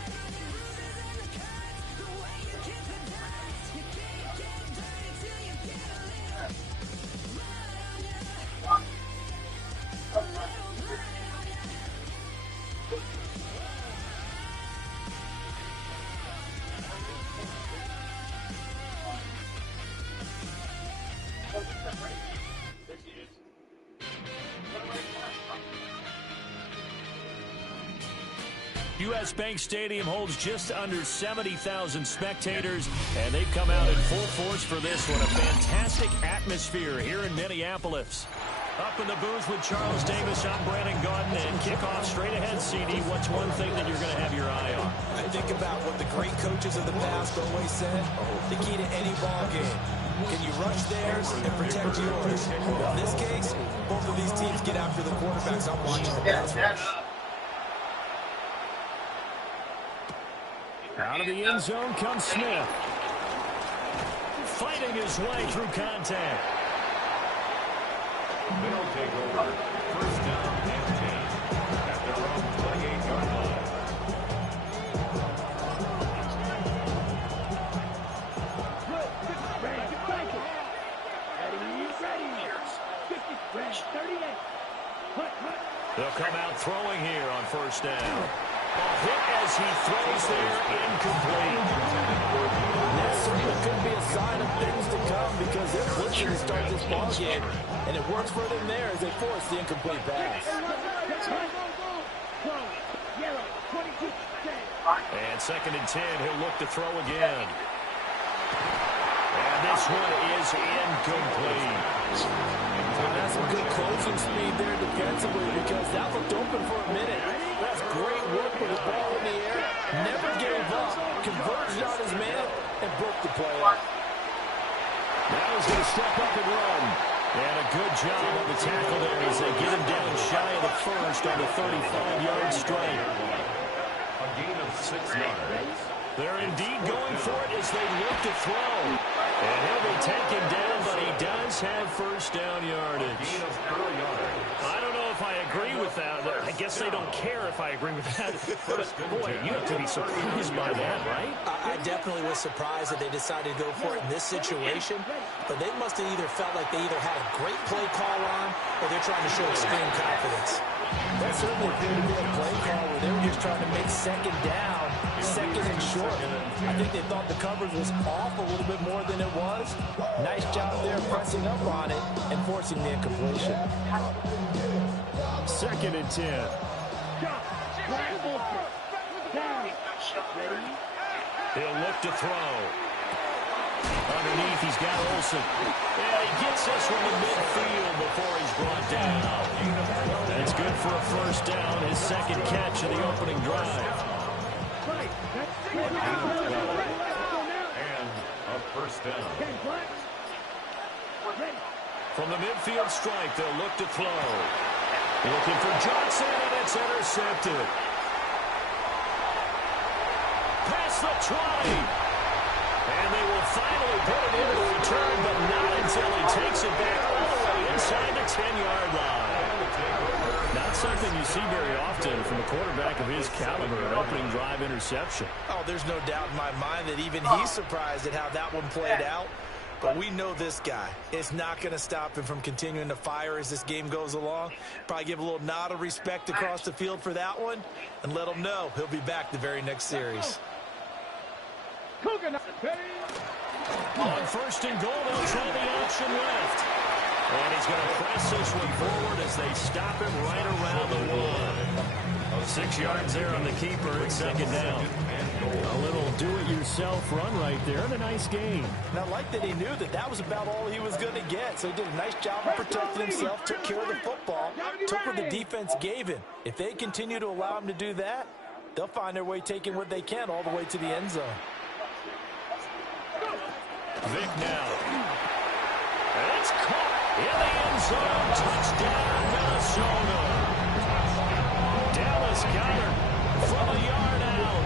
U.S. Bank Stadium holds just under 70,000 spectators, and they've come out in full force for this one. A fantastic atmosphere here in Minneapolis. Up in the booth with Charles Davis, I'm Brandon Gaudin, and kickoff straight ahead, CD. What's one thing that you're going to have your eye on? I think about what the great coaches of the past always said, the key to any ball game. Can you rush theirs and protect yours? In this case, both of these teams get after the quarterbacks. I'm watching the pass rush. Out of the end zone comes Smith. Fighting his way through contact. They'll take over. First down and 10 at their own 28-yard line. They'll come out throwing here on first down. A hit as he throws there, incomplete. That certainly could be a sign of things to come because they're pushing to start this ball game, and it works for them there as they force the incomplete pass. And second and 10, he'll look to throw again. And this one is incomplete. And that's some good closing speed there defensively because that looked open for a minute. That's great work with the ball in the air. Never gave up. Converged on his man and broke the play up. Now he's going to step up and run. And a good job on the tackle there as they get him down shy of the first on the 35-yard strike. A gain of 6 yards. They're indeed going for it as they look to throw. And he'll be taken down, but he does have first down yardage. Gain of 4 yards. I don't know if I agree with that. I guess they don't care if I agree with that. But, boy, you have to be surprised by that, right? I definitely was surprised that they decided to go for it in this situation. But they must have either felt like they either had a great play call on or they're trying to show extreme confidence. That certainly appeared to be a play call where they were just trying to make second down, second and short. I think they thought the coverage was off a little bit more than it was. Nice job there pressing up on it and forcing the incompletion. Second and 10. He'll look to throw. Underneath, he's got Olsen. And he gets this from the midfield before he's brought down. That's good for a first down, his second catch of the opening drive. And first down. From the midfield strike, they'll look to throw. Looking for Johnson, and it's intercepted. Past the 20. And they will finally put it into the return, but not until he takes it back all the way inside the 10-yard line. Not something you see very often from a quarterback of his caliber, an opening drive interception. Oh, there's no doubt in my mind that even he's surprised at how that one played out. But we know this guy. It's not going to stop him from continuing to fire as this game goes along. Probably give a little nod of respect across the field for that one and let him know he'll be back the very next series. On first and goal, they'll try the option left. And he's going to press this one forward as they stop him right around the 1. 6 yards there on the keeper. It's second down. A little do-it-yourself run right there and a nice gain. And I like that he knew that that was about all he was going to get. So he did a nice job of protecting himself, took care of the football, took what the defense gave him. If they continue to allow him to do that, they'll find their way taking what they can all the way to the end zone. Vic now. And it's caught in the end zone. Touchdown, Minnesota. Dallas Goedert from a yard out.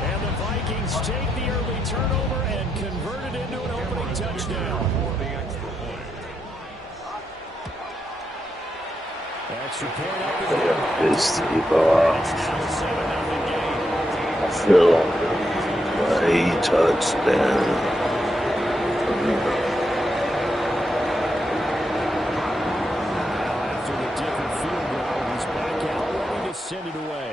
And the Vikings take the early turnover and convert it into an opening touchdown. Extra point up again. This Tebow off. Phil, a touchdown. After the different field goal, he's back out ready to send it away.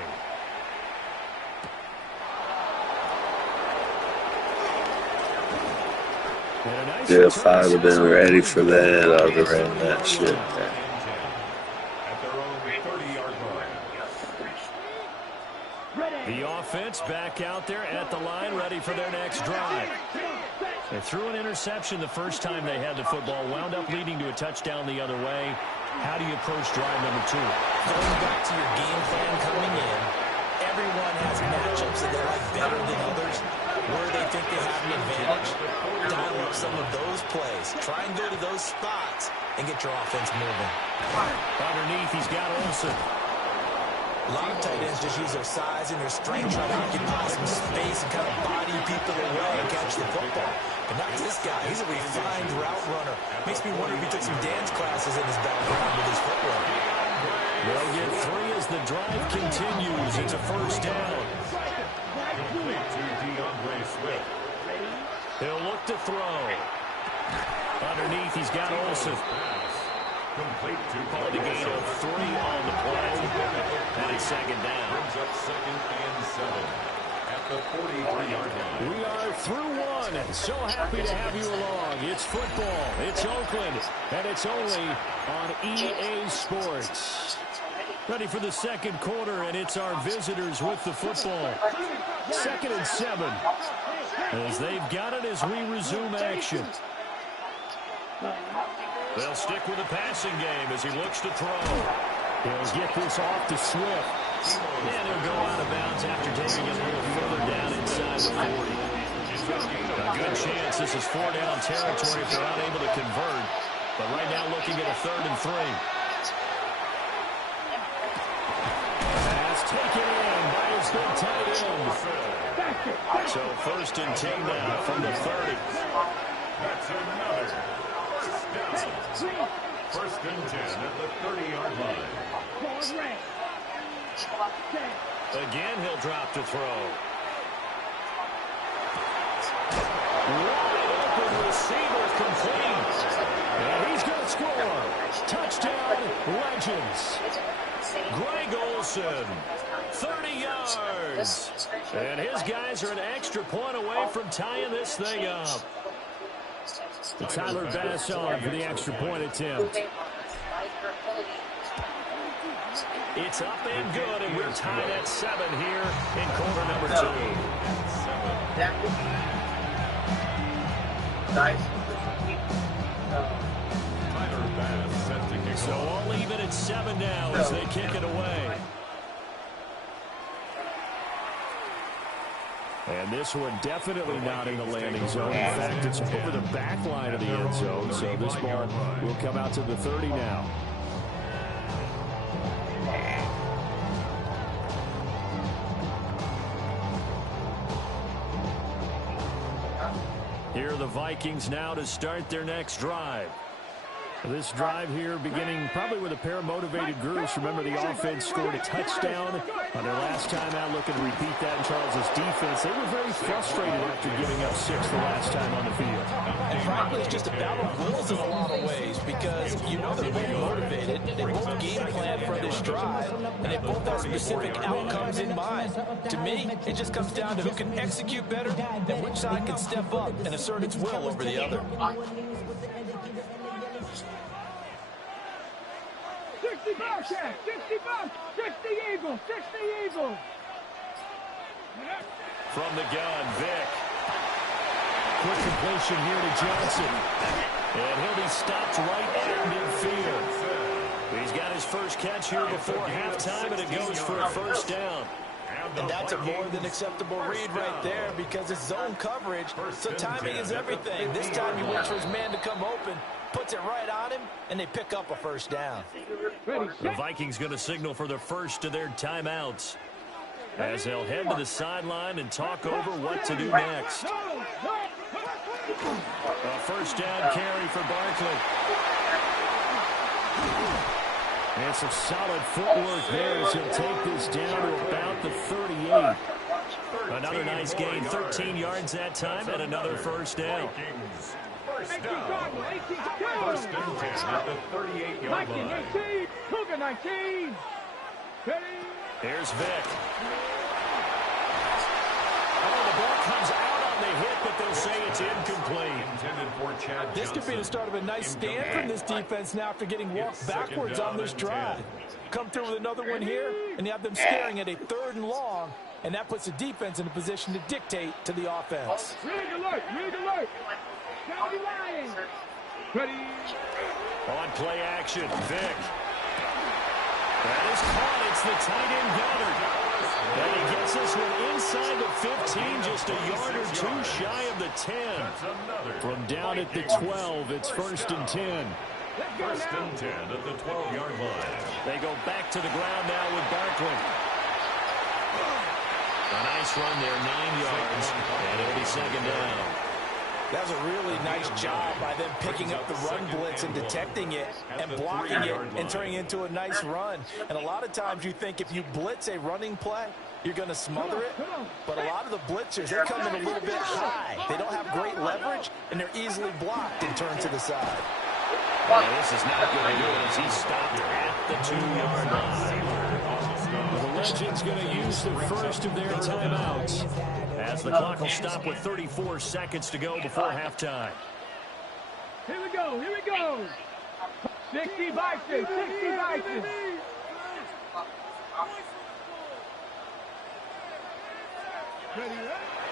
Yeah, if I'd have been ready for that, I'd have ran that shit back. The offense back out there at the line, ready for their next drive. They threw an interception the first time they had the football, wound up leading to a touchdown the other way. How do you approach drive number 2? Going back to your game plan coming in, everyone has matchups that they like better than others, where they think they have an advantage. Dial up some of those plays. Try and go to those spots and get your offense moving. Underneath, he's got Olsen. A lot of tight ends just use their size and their strength, try to occupy some space and kind of body people away and catch the football. But not this guy. He's a refined route runner. Makes me wonder if he took some dance classes in his background with his footwork. They'll get 3 as the drive continues. It's a first down. He'll look to throw. Underneath, he's got Olsen. Complete to On the gain of 3 on the play. And it's second down. Brings up 2nd and 7 at the 43-yard line. We are through 1. So happy to have you along. It's football. It's Oakland. And it's only on EA Sports. Ready for the second quarter, and it's our visitors with the football. 2nd and 7. As they've got it as we resume action. They'll stick with the passing game as he looks to throw. He'll get this off to Swift. And he'll go out of bounds after taking it a little further down inside the 40. A good chance this is 4-down territory if they're unable to convert. But right now looking at a 3rd and 3. Pass taken in by his good tight end. So 1st and 10 now from the 30. That's another. 1st and 10 at the 30-yard line. Again, he'll drop to throw. Wide open receiver complete. And he's going to score. Touchdown, Legends. Greg Olsen, 30 yards. And his guys are an extra point away from tying this thing up. Tyler Bass on for the extra point attempt. It's up and good, and we're tied at 7 here in quarter number 2. So all even at 7 now as they kick it away. And this one definitely not in the landing zone. In fact, it's over the back line of the end zone. So this ball will come out to the 30 now. Here are the Vikings now to start their next drive. This drive here beginning probably with a pair of motivated groups. Remember, the offense scored a touchdown on their last time out. Looking to repeat that in Charles' defense. They were very frustrated after giving up 6 the last time on the field. And frankly, it's just a battle of wills in a lot of ways because you know they're both motivated. They both game plan for this drive, and they both have specific outcomes in mind. To me, it just comes down to who can execute better and which side can step up and assert its will over the other. 60 Bobcat, 60 Bob, 60 Eagle, 60 Eagle. From the gun, Vick. Quick completion here to Johnson. And he'll be stopped right at midfield. He's got his first catch here before halftime, and it goes for a first down. And that's a more than acceptable read right there because it's zone coverage, so timing is everything. This time he waits for his man to come open, puts it right on him, and they pick up a first down. The Vikings going to signal for the first of their timeouts as they'll head to the sideline and talk over what to do next. A first down carry for Barkley. And some solid footwork there as he'll take this down to about the 38. Another nice gain, 13 yards that time, and another first down. First down. First and 10 at the 38-yard line. 19, Cougar 19. Here's Vick. Oh, the ball comes out on the hit, but they'll say it's incomplete. This could be the start of a nice stand from this defense now after getting walked backwards on this drive. Come through with another one here, and you have them staring at a 3rd and long, and that puts the defense in a position to dictate to the offense. Rig alert, rig alert. County Lions. Ready. On play action, Vick. That is caught. It's the tight end Goddard. And he gets this one inside the 15, just a yard or two shy of the 10. From down at the 12, it's first and 10. First and 10 at the 12-yard line. They go back to the ground now with Barkley. A nice run there, 9 yards, and it'll be second down. That was a really nice job by them picking up the run blitz and detecting it and blocking it and turning it into a nice run. And a lot of times you think if you blitz a running play, you're going to smother it. But a lot of the blitzers, they come in a little bit high. They don't have great leverage, and they're easily blocked and turned to the side. Well, this is not going to do it as he stopped at the 2-yard line. The Legends going to use the first of their timeouts as the clock will stop with 34 seconds to go before halftime. Here we go, here we go. 60 Bison, 60 Bison.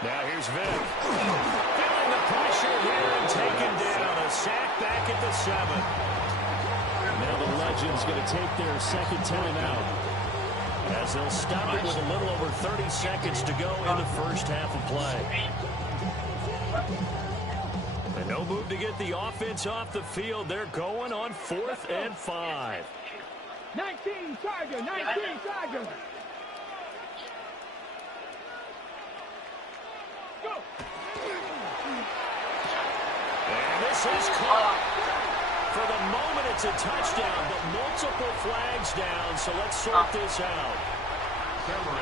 Now here's Vick. Feeling the pressure here and taken down. A sack back at the 7. Now the Legends going to take their second timeout as they'll stop it with a little over 30 seconds to go in the first half of play. And no move to get the offense off the field. They're going on 4th and 5. 19 Tiger, 19 Tiger. Go. And this is caught. For the moment, it's a touchdown, but multiple flags down, so let's sort this out.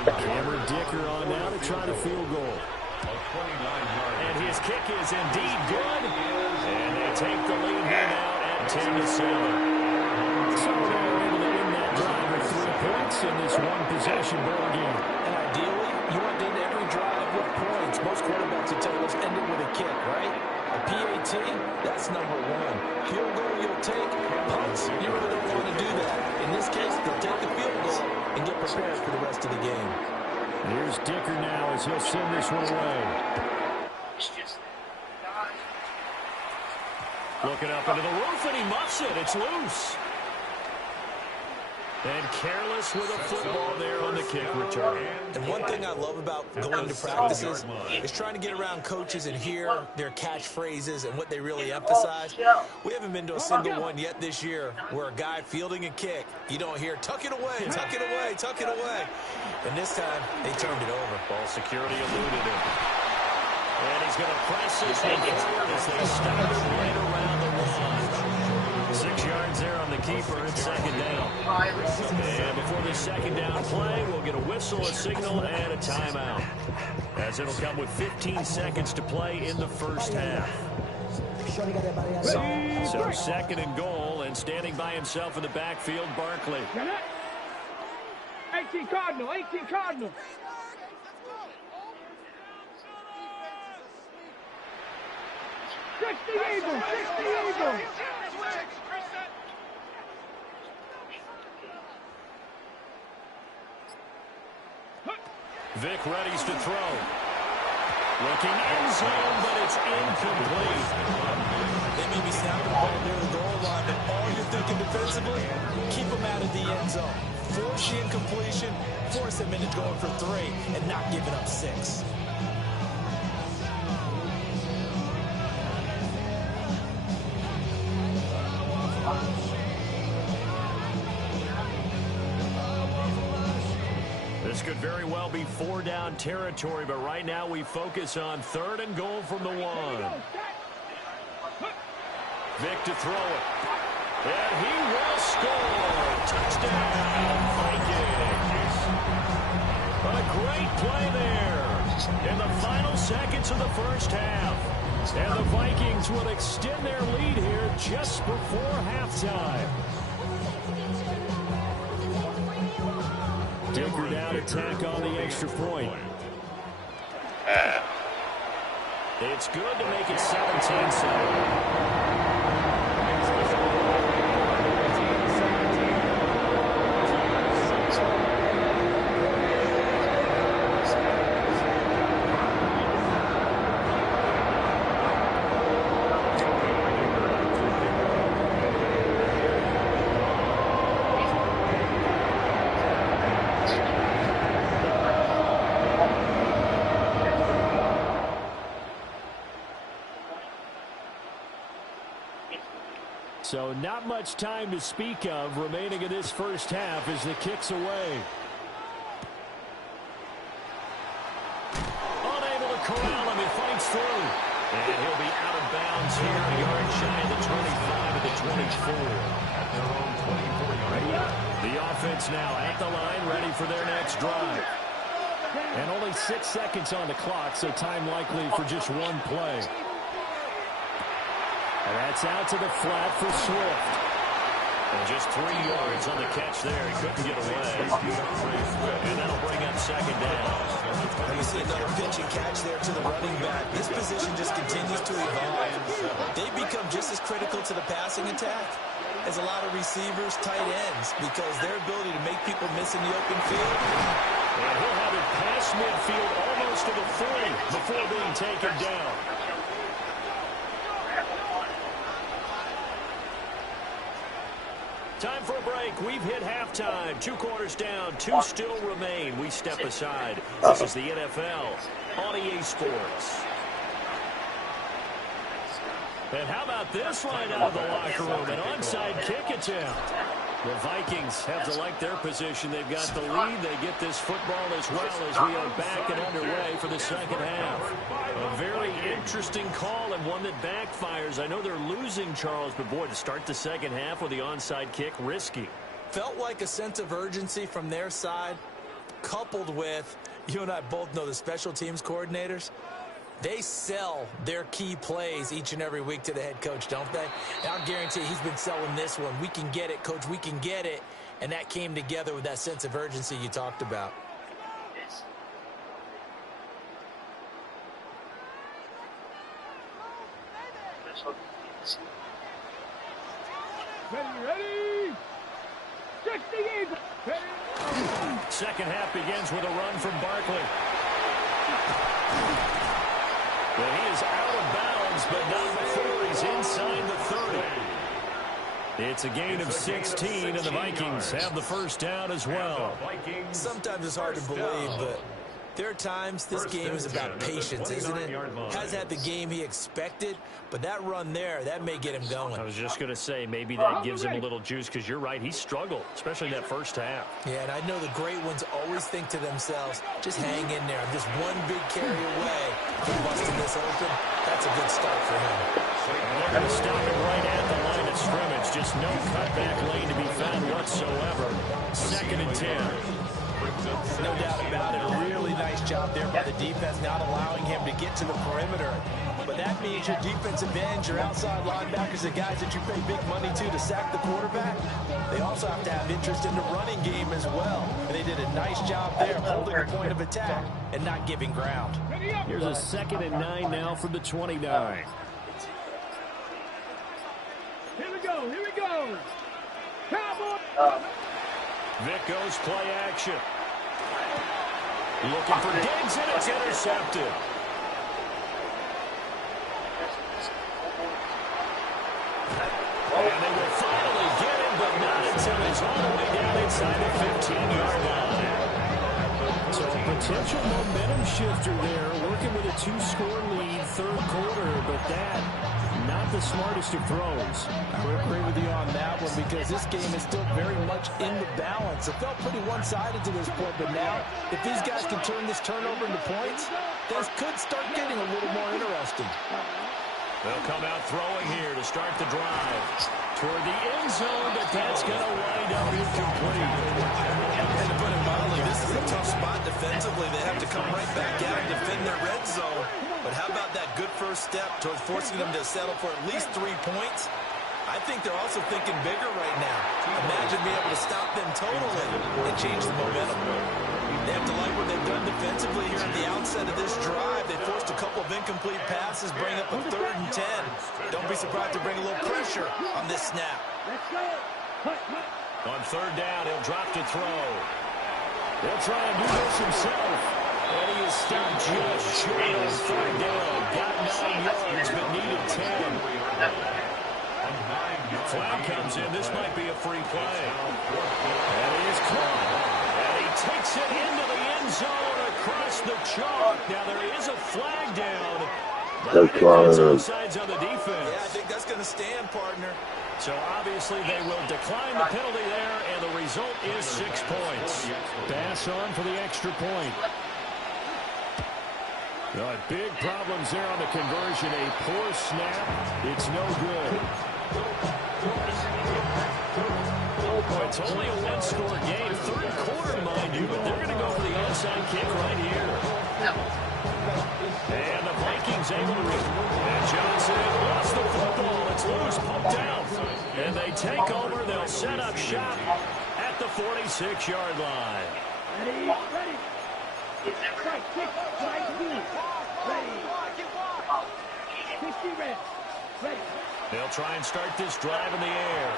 Cameron Dicker on now to try the field goal. And his kick is indeed good. And they take the lead here now at 10-7. So they're able to win that drive with 3 points in this one-possession ball game. And ideally, you want to end every drive with points. Most quarterbacks will tell us end it with a kick, right? A PAT, that's number 1. Field goal you'll take. Punts, you really don't want to do that. In this case, they'll take the field goal and get prepared for the rest of the game. Here's Dicker now as he'll send this one away. Looking up into the roof, and he muffs it. It's loose. And careless with a football there on the kick return. And one thing I love about going to practices is trying to get around coaches and hear their catchphrases and what they really emphasize. We haven't been to a single one yet this year where a guy fielding a kick, you don't hear, tuck it away, tuck it away, tuck it away. And this time, they turned it over. Ball security eluded him. And he's going to press this one forward as they stop it right around the line. 6 yards there on the keeper and second down. And before the second down play, we'll get a whistle, a signal, and a timeout. As it'll come with 15 seconds to play in the first half. So second and goal, and standing by himself in the backfield, Barkley. 18 Cardinal, 18 Cardinal. Six the Eagle, 60 Eagle. Vic readies to throw. Looking end zone, but it's incomplete. They may be snapping the ball near the goal line, but all you're thinking defensively, keep them out of the end zone. Force the incompletion, force them into going for 3, and not giving up 6. This could very well be 4-down territory, but right now we focus on third and goal from the 1. Vic to throw it. And he will score. Touchdown, Vikings. A great play there in the final seconds of the first half. And the Vikings will extend their lead here just before halftime. Dicker down attack on the extra point. It's good to make it 17-7. So not much time to speak of remaining in this first half as the kick's away. Unable to corral him, he fights through. And he'll be out of bounds here, a yard shy of the 25 of the 24. At their own 24-yard line. The offense now at the line, ready for their next drive. And only 6 seconds on the clock, so time likely for just one play. And that's out to the flat for Swift. And just 3 yards on the catch there. He couldn't get away. And that'll bring up second down. You see another pitch and catch there to the running back. This position just continues to evolve. They become just as critical to the passing attack as a lot of receivers, tight ends, because their ability to make people miss in the open field. And he'll have it past midfield almost to the 30 before being taken down. Time for a break. We've hit halftime. 2 quarters down. 2 still remain. We step aside. This is the NFL on EA Sports. And how about this line out of the locker room? An onside kick attempt. The Vikings have to like their position. They've got the lead. They get this football as well as we are back and underway for the second half. A very interesting call and one that backfires. I know they're losing, Charles, but boy, to start the second half with the onside kick, risky. Felt like a sense of urgency from their side, coupled with, you and I both know the special teams coordinators. They sell their key plays each and every week to the head coach, don't they? And I'll guarantee he's been selling this one. We can get it, coach, we can get it. And that came together with that sense of urgency you talked about. Ready? 60 Eagle. Second half begins with a run from Barkley. Well, he is out of bounds, but not before he's inside the 30. It's a gain of 16, and the Vikings have the first down as well. Sometimes it's hard to believe, but there are times this game is about patience, isn't it? Has had the game he expected, but that run there, that may get him going. I was just going to say, maybe that gives him a little juice, because you're right, he struggled, especially in that first half. Yeah, and I know the great ones always think to themselves, just hang in there. I'm just one big carry away from busting this open. That's a good start for him. And they're going to stop him right at the line of scrimmage. Just no cutback lane to be found whatsoever. 2nd and 10. No doubt about it. A really nice job there by the defense, not allowing him to get to the perimeter. But that means your defensive ends, your outside linebackers, the guys that you pay big money to sack the quarterback, they also have to have interest in the running game as well. And they did a nice job there, holding the point of attack and not giving ground. Here's a 2nd and 9 now from the 29. Here we go. Here we go. Cowboy. Vic goes play action. Looking for Diggs, and it's intercepted. And they will finally get him, but not until he's all the way down inside the 15-yard line. So a potential momentum shifter there, working with a 2-score lead, 3rd quarter, but that, not the smartest of throws. I would agree with you on that one, because this game is still very much in the balance. It felt pretty one-sided to this point, but now, if these guys can turn this turnover into points, things could start getting a little more interesting. They'll come out throwing here to start the drive. Toward the end zone, but that's going to wind up incomplete. And to put it mildly, this is a tough spot defensively. They have to come right back out and defend their red zone. But how about that good first step towards forcing them to settle for at least 3 points? I think they're also thinking bigger right now. Imagine being able to stop them totally and change the momentum. They have to like what they've done defensively here at the outset of this drive. They forced a couple of incomplete passes, bring up a 3rd and 10. Don't be surprised to bring a little pressure on this snap. On 3rd down, he'll drop to throw. He'll try and do this himself. And he is stopped just short of 3rd down. Got 9 yards, but needed 10. Flag comes in. This might be a free play. And he is caught. And he takes it into the end zone across the chalk. Now there is a flag down. Offsides on the defense. Yeah, I think that's going to stand, partner. So obviously they will decline the penalty there, and the result is 6 points. Pass on for the extra point. Big problems there on the conversion. A poor snap. It's no good. It's only a 1-score game. 3rd quarter, mind you, but they're going to go for the onside kick right here. And the Vikings able to and Johnson lost the football. It's loose, pumped out. And they take over. They'll set up shop at the 46-yard line. Ready. Strike, kick, strike, ready. 60 ready. They'll try and start this drive in the air.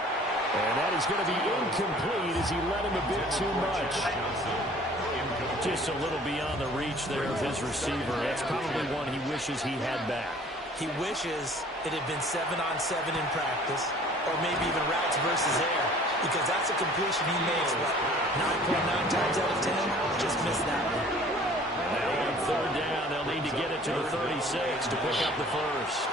And that is going to be incomplete as he led him a bit too much. Just a little beyond the reach there of his receiver. That's probably one he wishes he had back. He wishes it had been 7-on-7 in practice, or maybe even routes versus air, because that's a completion he makes, what, 9.9 times out of 10? Just missed that one. Now on 3rd down, they'll need to get it to the 36 to pick up the first.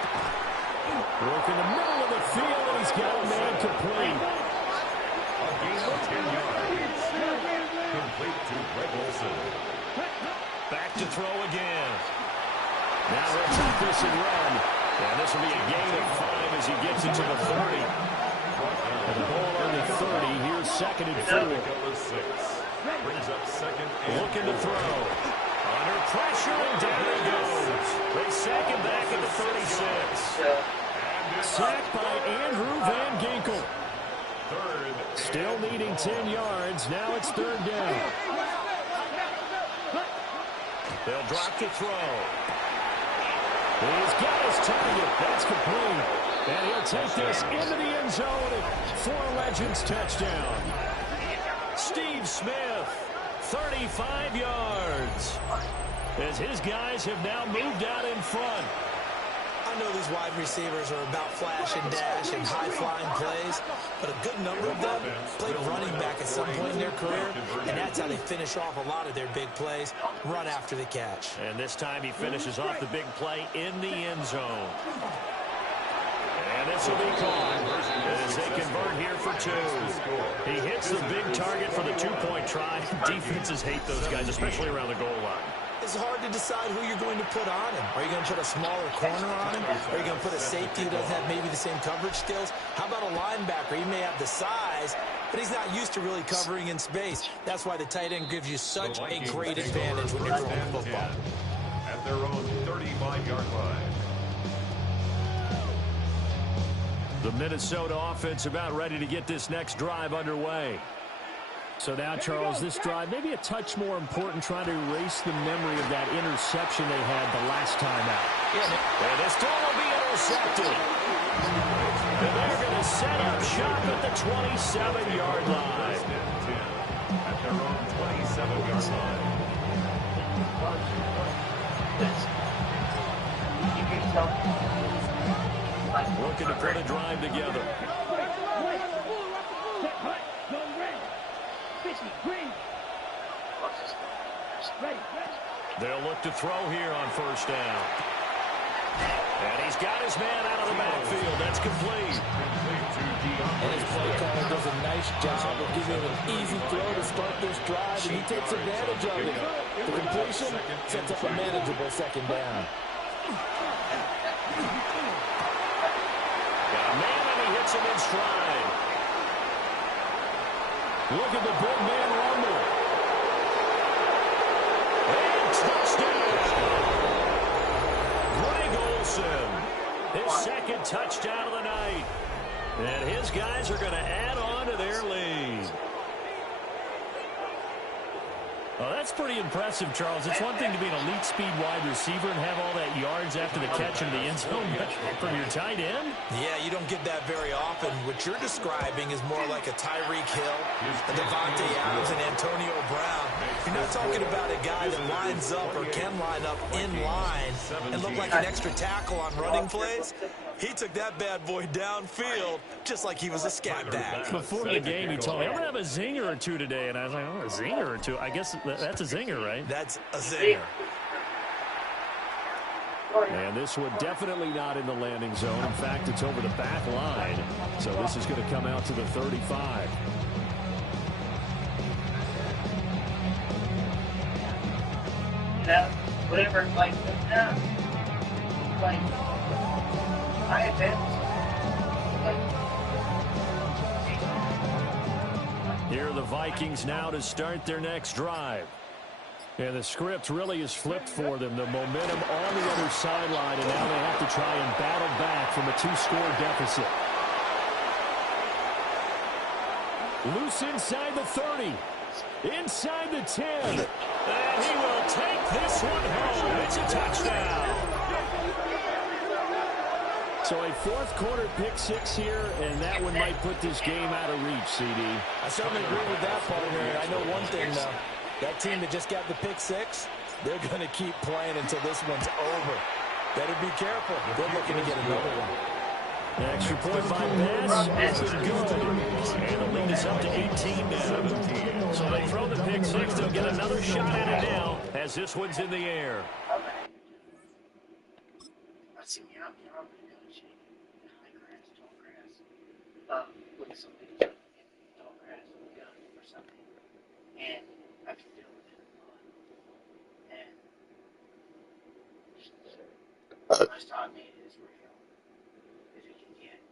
Work in the middle of the field, and he's got a man complete. A gain of 10 yards. Complete to Greg Olsen. Back to throw again. Now they'll take this and run. And this will be a gain of 5 as he gets it to the 30. And the ball on the 30. Here's 2nd and 4. Brings up 2nd and looking to throw. Under pressure, and down he goes. They sack him back at the 36. Sacked by Andrew Van Ginkel. Still needing 10 yards. Now it's 3rd down. They'll drop to throw. He's got his target. That's complete. And he'll take this into the end zone at 4 Legends touchdown. Steve Smith, 35 yards. As his guys have now moved out in front. I know these wide receivers are about flash and dash and high-flying plays, but a good number of them played running back at some point in their career, and that's how they finish off a lot of their big plays, run after the catch. And this time he finishes off the big play in the end zone. And this will be caught as they convert here for 2. He hits the big target for the 2-point try. Defenses hate those guys, especially around the goal line. It's hard to decide who you're going to put on him. Are you going to put a smaller corner on him? Are you going to put a safety who doesn't have maybe the same coverage skills? How about a linebacker? He may have the size, but he's not used to really covering in space. That's why the tight end gives you such a great advantage when you're throwing football. At their own 35-yard line. The Minnesota offense about ready to get this next drive underway. So now, Charles, this drive maybe a touch more important, trying to erase the memory of that interception they had the last time out. And this still will be intercepted. And they're going to set up shop at the 27-yard line. At their own 27-yard line. Looking to put a drive together. They'll look to throw here on first down. And he's got his man out of the backfield. That's complete. And his play caller does a nice job of giving him an easy throw to start this drive, and he takes advantage of it. The completion sets up a manageable second down. Got a man, and he hits him in stride. Look at the big man rumble. And touchdown. Greg Olsen, his second touchdown of the night. And his guys are going to add on to their lead. Well, that's pretty impressive, Charles. It's one thing to be an elite speed wide receiver and have all that yards after the catch into the end zone, but from your tight end? Yeah, you don't get that very often. What you're describing is more like a Tyreek Hill, a Devontae Adams, and Antonio Brown. You're not talking about a guy that lines up or can line up in line and look like an extra tackle on running plays. He took that bad boy downfield just like he was a scat back. Before the game, he told me, I'm going to have a zinger or two today. And I was like, oh, a zinger or two? I guess that's a zinger, right? That's a zinger. And this one definitely not in the landing zone. In fact, it's over the back line. So this is going to come out to the 35. You know, whatever, like, I have been, Here are the Vikings now to start their next drive. And the script really is flipped for them. The momentum on the other sideline, and now they have to try and battle back from a 2-score deficit. Loose inside the 30. Inside the 10. And he will take this one home. It's a touchdown. So a fourth-quarter pick-6 here, and that one might put this game out of reach, CD. I certainly agree with that, partner. I know one thing, though. That team that just got the pick-6, they're going to keep playing until this one's over. Better be careful. They're looking to get another one. An extra point by Bass. Good. And the lead is up to 18 now. So they throw the pick-6. They'll get another shot at it now as this one's in the air. let's see, you're not negotiating high grass, tall grass, with something tall grass, gun or something, and I can deal with it. And most taught me is real. If you can get,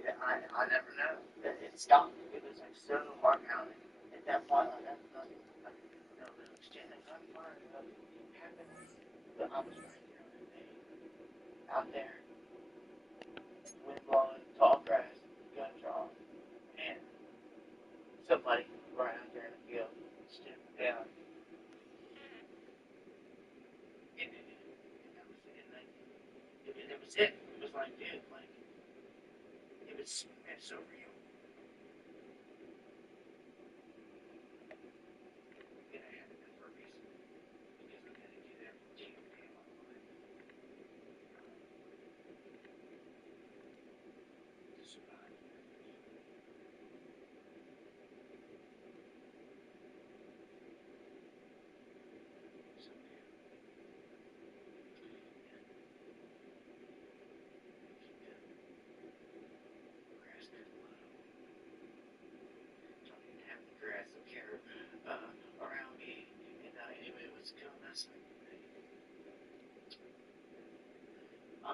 yeah, I never know. It stopped. It was like so hard out at that point. I never thought it was like, you know, the exchange of gunfire happened. But I was right there on the day, out there, wind blowing, tall grass, gun draw, and somebody right out there in the field stood down. And that was it. Like, it was it. It was like, dude, like, it was so real. And I had to do it for a reason. Because I'm going to do that for GMP on my life.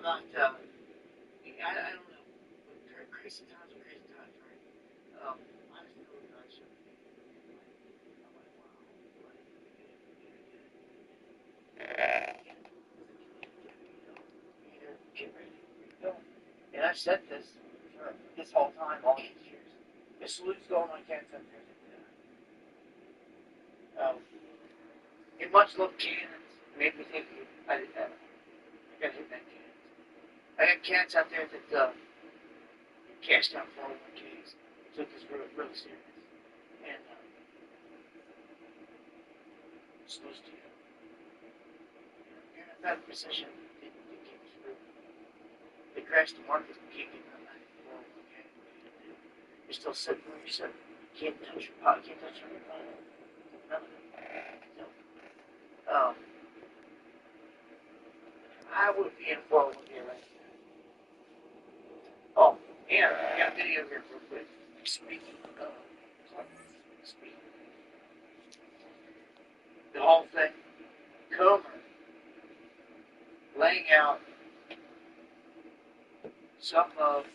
I'm not, I don't know. Crazy times are crazy times, right? I just feel like I should be. I'm like, wow. Get ready. Go. And I've said this for this whole time, all these years. The salute's going on can't up there. In much love cannons made me think I gotta hit that cannons. I got cats out there that cashed out 401ks. Took this really serious. And supposed to that recession didn't get through. They crashed the market and can't get none of that 401k. You're still sitting where you're sitting. Can't touch your pot, can't touch your pot. None of it. So, I would be in 401k right now. Oh, and I got a video here real quick. Speaking of the whole thing. Comer laying out some of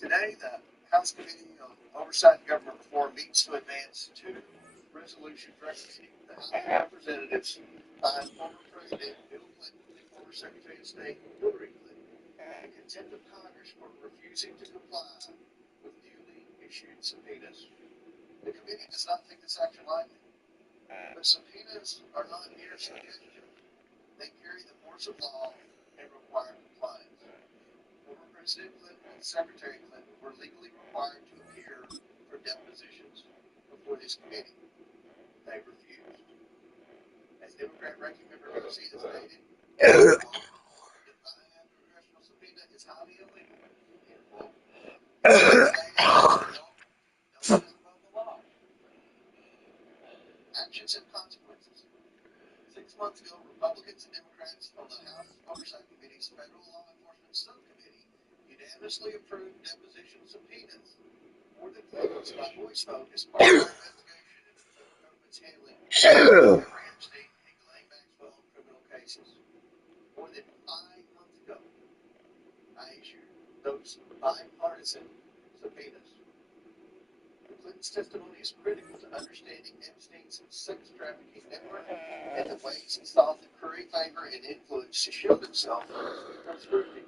today, the House Committee on Oversight and Government Reform meets to advance two resolutions referencing the House of Representatives by former President Bill Clinton and former Secretary of State Hillary Clinton in contempt of Congress for refusing to comply with newly issued subpoenas. The committee does not take this action lightly, but subpoenas are not mere suggestions. They carry the force of law and require compliance. Former President Clinton and Secretary Clinton were legally required to appear for depositions before this committee. They refused. As Democrat Ranking Member Garcia stated, defying a congressional subpoena is highly illegal. Don't above the law. Actions and consequences. 6 months ago, Republicans and Democrats on the House Oversight Committee's Federal Law Enforcement Subcommittee unanimously approved deposition subpoenas for the claimants by voice vote as part of their investigation into the federal government's handling of Jeffrey Epstein and Ghislaine Maxwell criminal cases. More than 5 months ago, I issued those bipartisan subpoenas. Clinton's testimony is critical to understanding Epstein's sex trafficking network and the ways he sought to curry favor and influence to shield himself from scrutiny.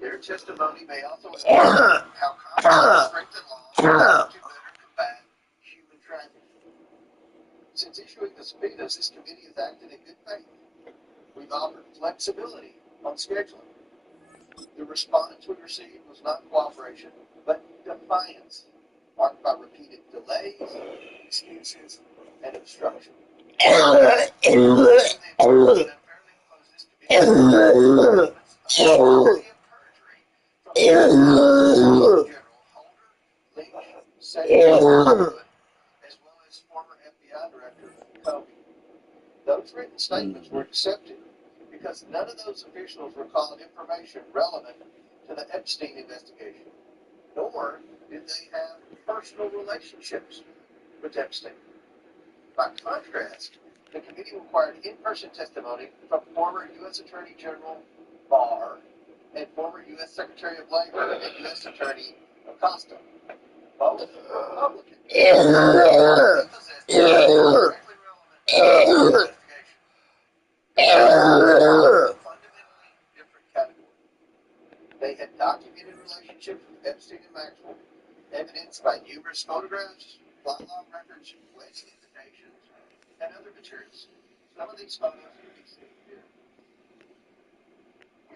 Their testimony may also explain how Congress strengthened laws to better combat human trafficking. Since issuing the subpoenas, this committee has acted in good faith. We've offered flexibility on scheduling. The response we received was not cooperation, but defiance, marked by repeated delays, excuses, and obstruction. As well as former FBI Director Comey. Those written statements were deceptive because none of those officials recalled information relevant to the Epstein investigation, nor did they have personal relationships with Epstein. By contrast, the committee required in-person testimony from former U.S. Attorney General Barr and former U.S. Secretary of Labor and U.S. Attorney Acosta, both Republicans. Fundamentally different category. They had documented relationships with Epstein and Maxwell, evidenced by numerous photographs, flight log records, wedding invitations, and other materials. Some of these photos can be seen here.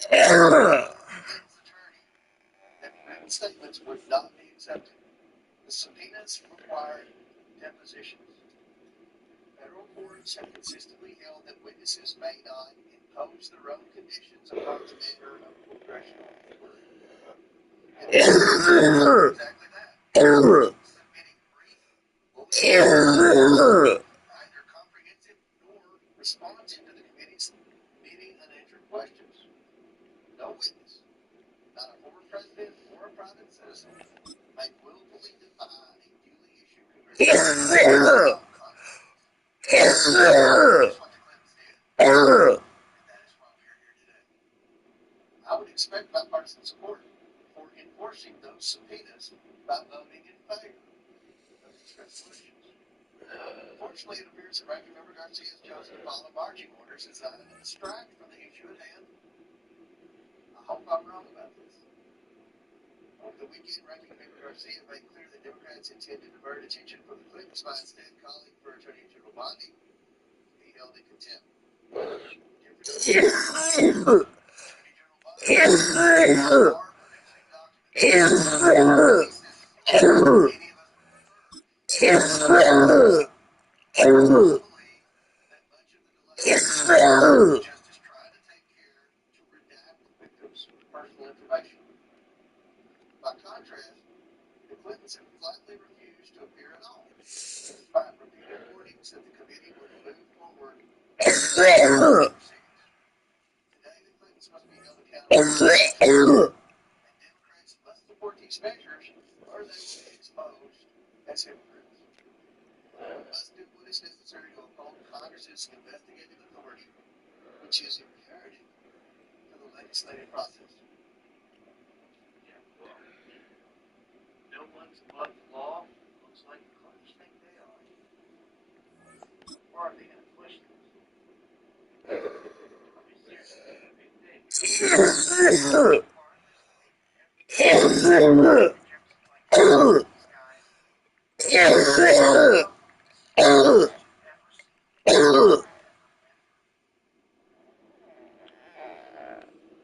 Clinton's attorney that written statements would not be accepted. The subpoenas required depositions. Federal courts have consistently held that witnesses may not impose their own conditions upon the manner of congressional inquiry. Exactly that. Submitting brief, neither comprehensive nor responsive to the committee's meeting unanswered questions. No witness, not a former president or a private citizen, may willfully defy a duly issued congressional I would expect bipartisan support for enforcing those subpoenas by voting in favor of these resolutions. Unfortunately, it appears that Ranking Member Garcia has chosen to follow marching orders designed to distract from the issue at hand. I hope I'm wrong about this. Over the weekend, Ranking Member Garcia made clear that Democrats intend to divert attention from the Clintons by instead calling for Attorney General Bondi to be held in contempt. Justice trying to take care to redact victims' personal information. By contrast, the Clintons have flatly refused to appear at all, despite repeated warnings that the committee would move forward. Today, the Clintons must be held accountable, and Democrats must support these measures, or they will be exposed as hypocrites. We must do what is necessary to uphold Congress's investigative authority, which is imperative to the legislative process. Yeah, well, no one's above the law. Looks like the Clintons think they are. Or are they going to push this? I mean, seriously, it's a big thing.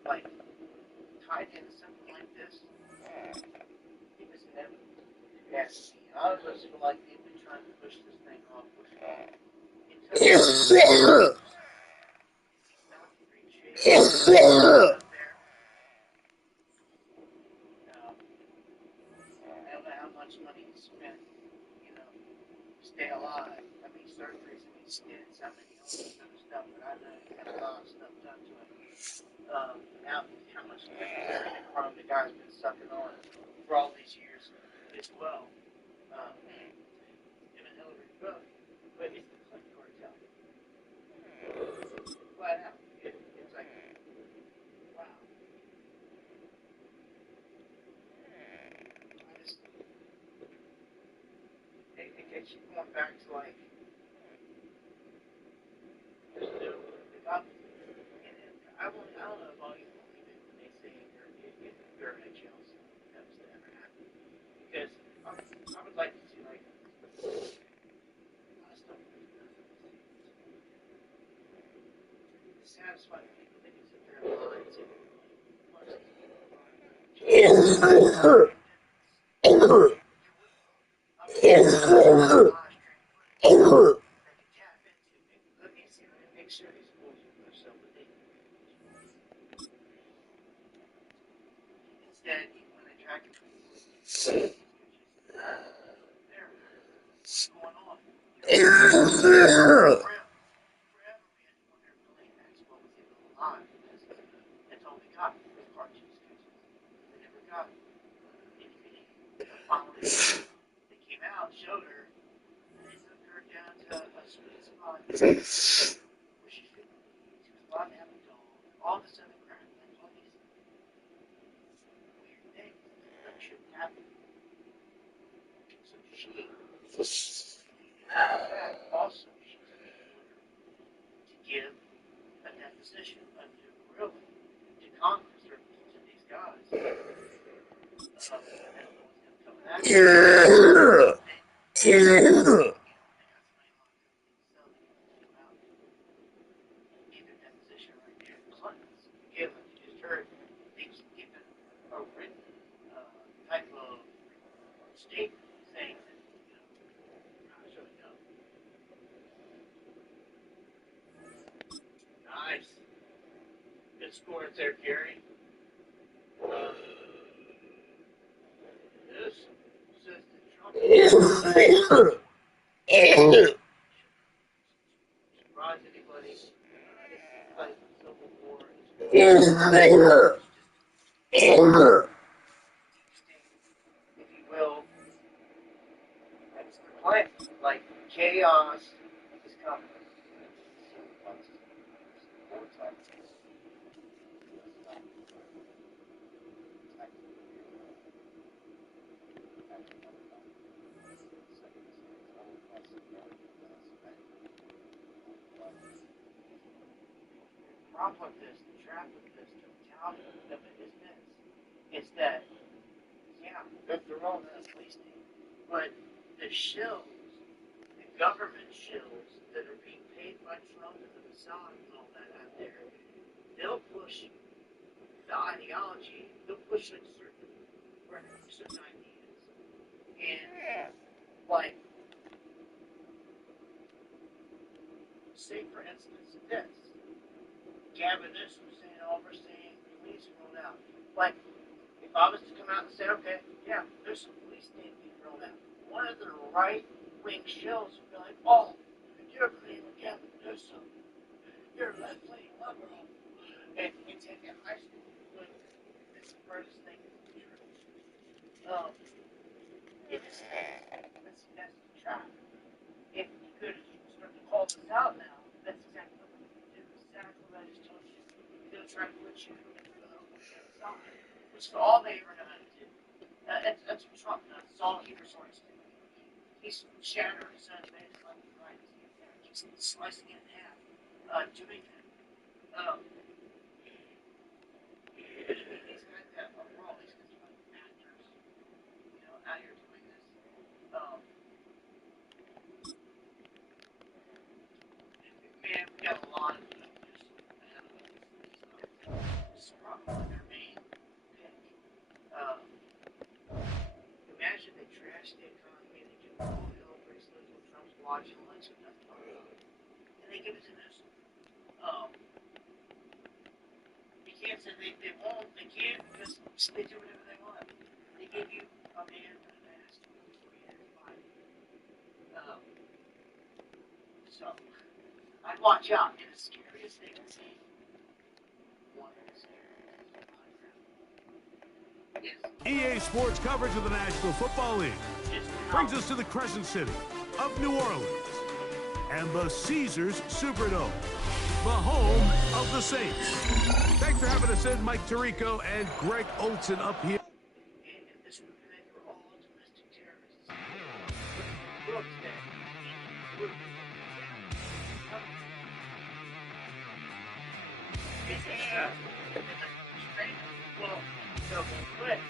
Like, tied into something like this, it was inevitable. Yes, I always feel like they've been trying to push this thing off. I don't know how much money he spent, stay alive. How many surgeries, how many stents, how many all this other stuff that I know he had a lot of stuff done to him. How much unnecessary harm the guy's been sucking on for all these years as well. Him and Hillary both. But it's the Clinton cartel. Flat out. It's like, wow. It gets you going back to like, there's no, the God, I don't know if all you believe it when they say you're in jail, that was to ever happen. Because I would like to see like, a lot of stuff to satisfy the people that can sit there and lie to make sure these boys are themselves, but they instead he went and tracked them. What's going on? Forever we had to wonder if Elaine Maxwell was even alive and told me God was part of Jesus. They never got anything. Finally, they came out, showed her, and they took her down to a sweet spot where she was allowed to have a doll, all this other crap, and all these weird things that shouldn't happen. So she also she's to give a deposition under really to Congress or to these guys. A written type of statement saying that, not showing up. Nice. Good score there, Gary. This says that Trump surprise anybody. This is like Civil War. If you will, that's the plan. Like chaos is coming. The problem with this, the trap with this, the mentality of it is this. It's that, yeah, they're all in the police state, but the shills, the government shills that are being paid by Trump and the Mossad and all that out there, they'll push the ideology, they'll push like certain ideas. And, like, say for instance this, Gavin Newsom was saying, all we're saying, police rolled out. Like, if I was to come out and say, okay, yeah, there's some police state being rolled out, one of the right-wing shills would be like, oh, you're agreeing with Gavin Newsom, you're a left-wing liberal, and you take it high school, but it's the furthest thing from the truth. It's, that's the trap. If you could start to call this out now, that's exactly what they're going to do. Exactly what I just told you. They'll try to put you on the side, which is all they ever know how to do. That's what Trump does. It's all he resorts to. He's shattering his own base left and right. He's slicing it in half, doing that. These guys have we're all these guys are like actors, you know, out here doing this. Man, we got a lot of people just ahead of us. This is probably their main pick. Imagine they trash the economy, they do all the oil bracelets when Trump's watching election, nothing going on. And they give it to Newsom. You can't say they won't, they can't, because they do whatever they want. They give you a man with a mask before you have fight. So, I'd watch out. And the scariest thing to see, one of the scariest things EA Sports coverage of the National Football League brings us to the Crescent City of New Orleans and the Caesars Superdome, the home of the Saints. Thanks for having us in, Mike Tirico and Greg Olson up here. And this would be for all domestic terrorists. Look today. Look. Well, so quit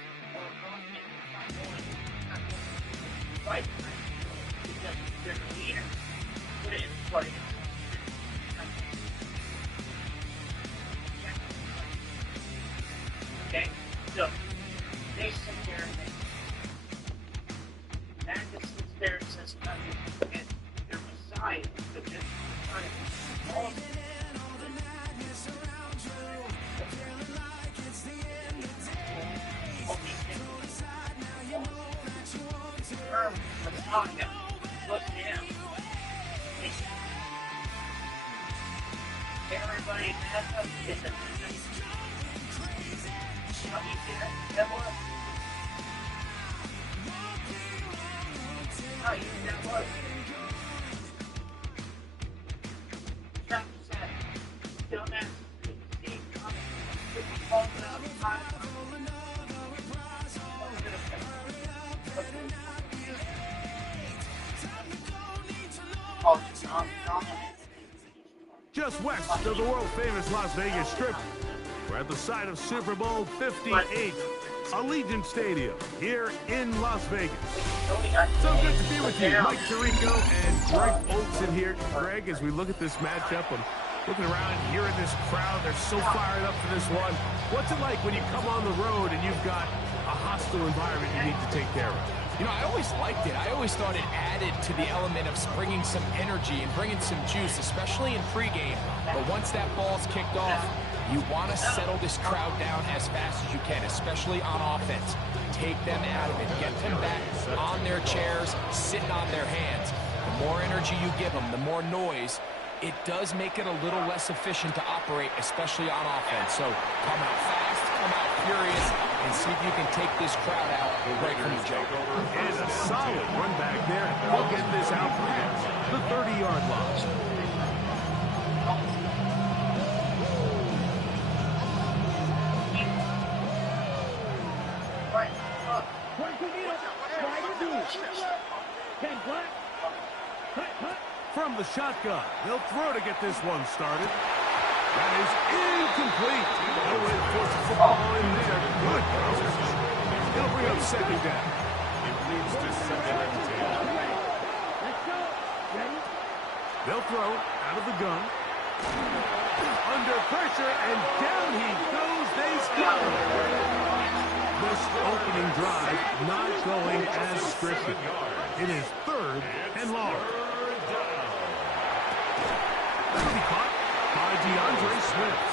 fight because there's a leader. Put it in place. Okay, so they sit there and that sits there and says nothing, and their Messiah, the Messiah, all look down. Everybody has a is a how do you see that was? How you see that was? Trump said, don't ask Steve coming. If you call it out of time. Just west of the world-famous Las Vegas Strip, we're at the site of Super Bowl 58, Allegiant Stadium, here in Las Vegas. So good to be with you, Mike Tirico and Greg Olson here. Greg, as we look at this matchup, I'm looking around, hearing this crowd, they're so fired up for this one. What's it like when you come on the road and you've got a hostile environment you need to take care of? You know, I always liked it. I always thought it added to the element of bringing some energy and bringing some juice, especially in pregame. But once that ball's kicked off, you want to settle this crowd down as fast as you can, especially on offense. Take them out of it. Get them back on their chairs, sitting on their hands. The more energy you give them, the more noise, it does make it a little less efficient to operate, especially on offense. So come out fast, come out furious, and see if you can take this crowd out right from the jump. And a solid run back there. We'll get this out for him. the 30-yard line. From the shotgun, they'll throw to get this one started. That is incomplete. No way to force the football in there. Good coverage. It'll bring up second down. It leads to second and 10. They'll throw out of the gun. Under pressure, and down he goes. They score. This opening drive not going as scripted. It is 3rd and long. That'll be caught by DeAndre Swift.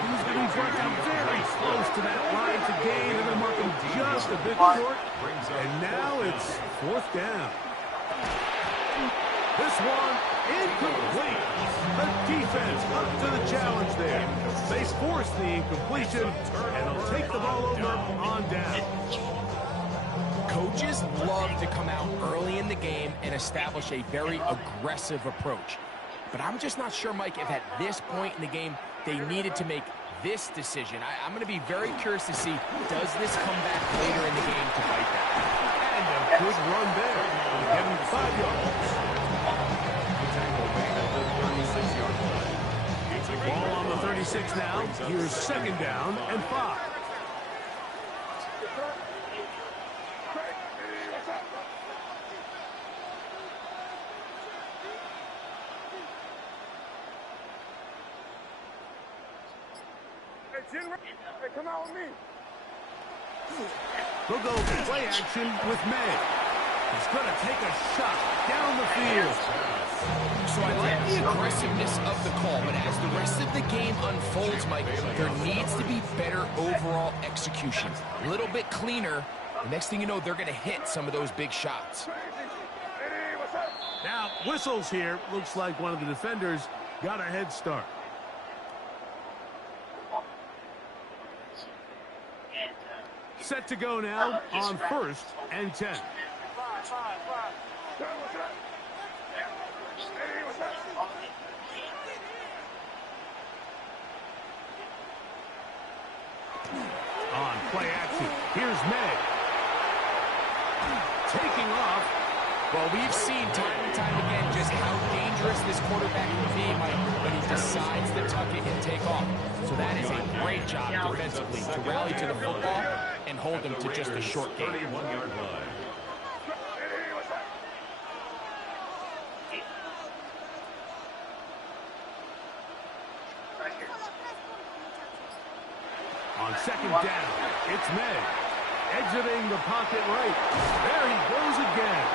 He's going to be brought down very close to that line to gain, and they're marking just a bit short. And now it's 4th down. This one incomplete. The defense up to the challenge there. They force the incompletion, and they'll take the ball over on down. Coaches love to come out early in the game and establish a very aggressive approach. But I'm just not sure, Mike, if at this point in the game they needed to make this decision. I'm going to be very curious to see, does this come back later in the game to bite them? And a good run there. Get him 5 yards. Ball on the 36 now. Here's 2nd down and 5. Hey, come out with me. They'll go play action with May. He's going to take a shot down the field. So I like the aggressiveness of the call, but as the rest of the game unfolds, Mike, there needs to be better overall execution. A little bit cleaner. The next thing you know, they're going to hit some of those big shots. Now, whistles here. Looks like one of the defenders got a head start. Set to go now on 1st and 10. On play action, here's May. Taking off. Well, we've seen time and time again just how dangerous this quarterback can be, Mike, when he decides to tuck it and take off. So that is a great job defensively to rally to the football and hold him to just a short game. 31-yard line. On 2nd down, it's May. Exiting the pocket right. There he goes again.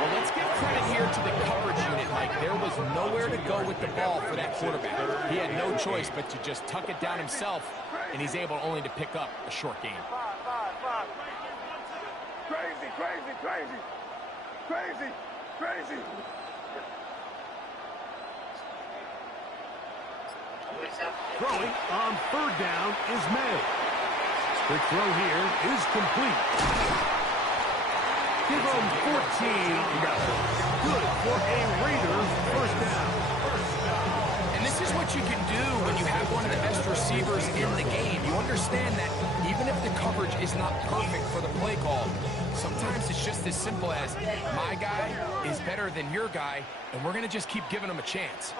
Well, let's give credit here to the coverage unit, Mike. There was nowhere to go with the ball for that quarterback. He had no choice but to just tuck it down himself, and he's able only to pick up a short game. Crazy, crazy, crazy. Crazy, crazy. Throwing on 3rd down is May. The throw here is complete. Give him 14 on that one. Good for a Raiders 1st down. And this is what you can do when you have one of the best receivers in the game. You understand that even if the coverage is not perfect for the play call, sometimes it's just as simple as my guy is better than your guy, and we're going to just keep giving him a chance.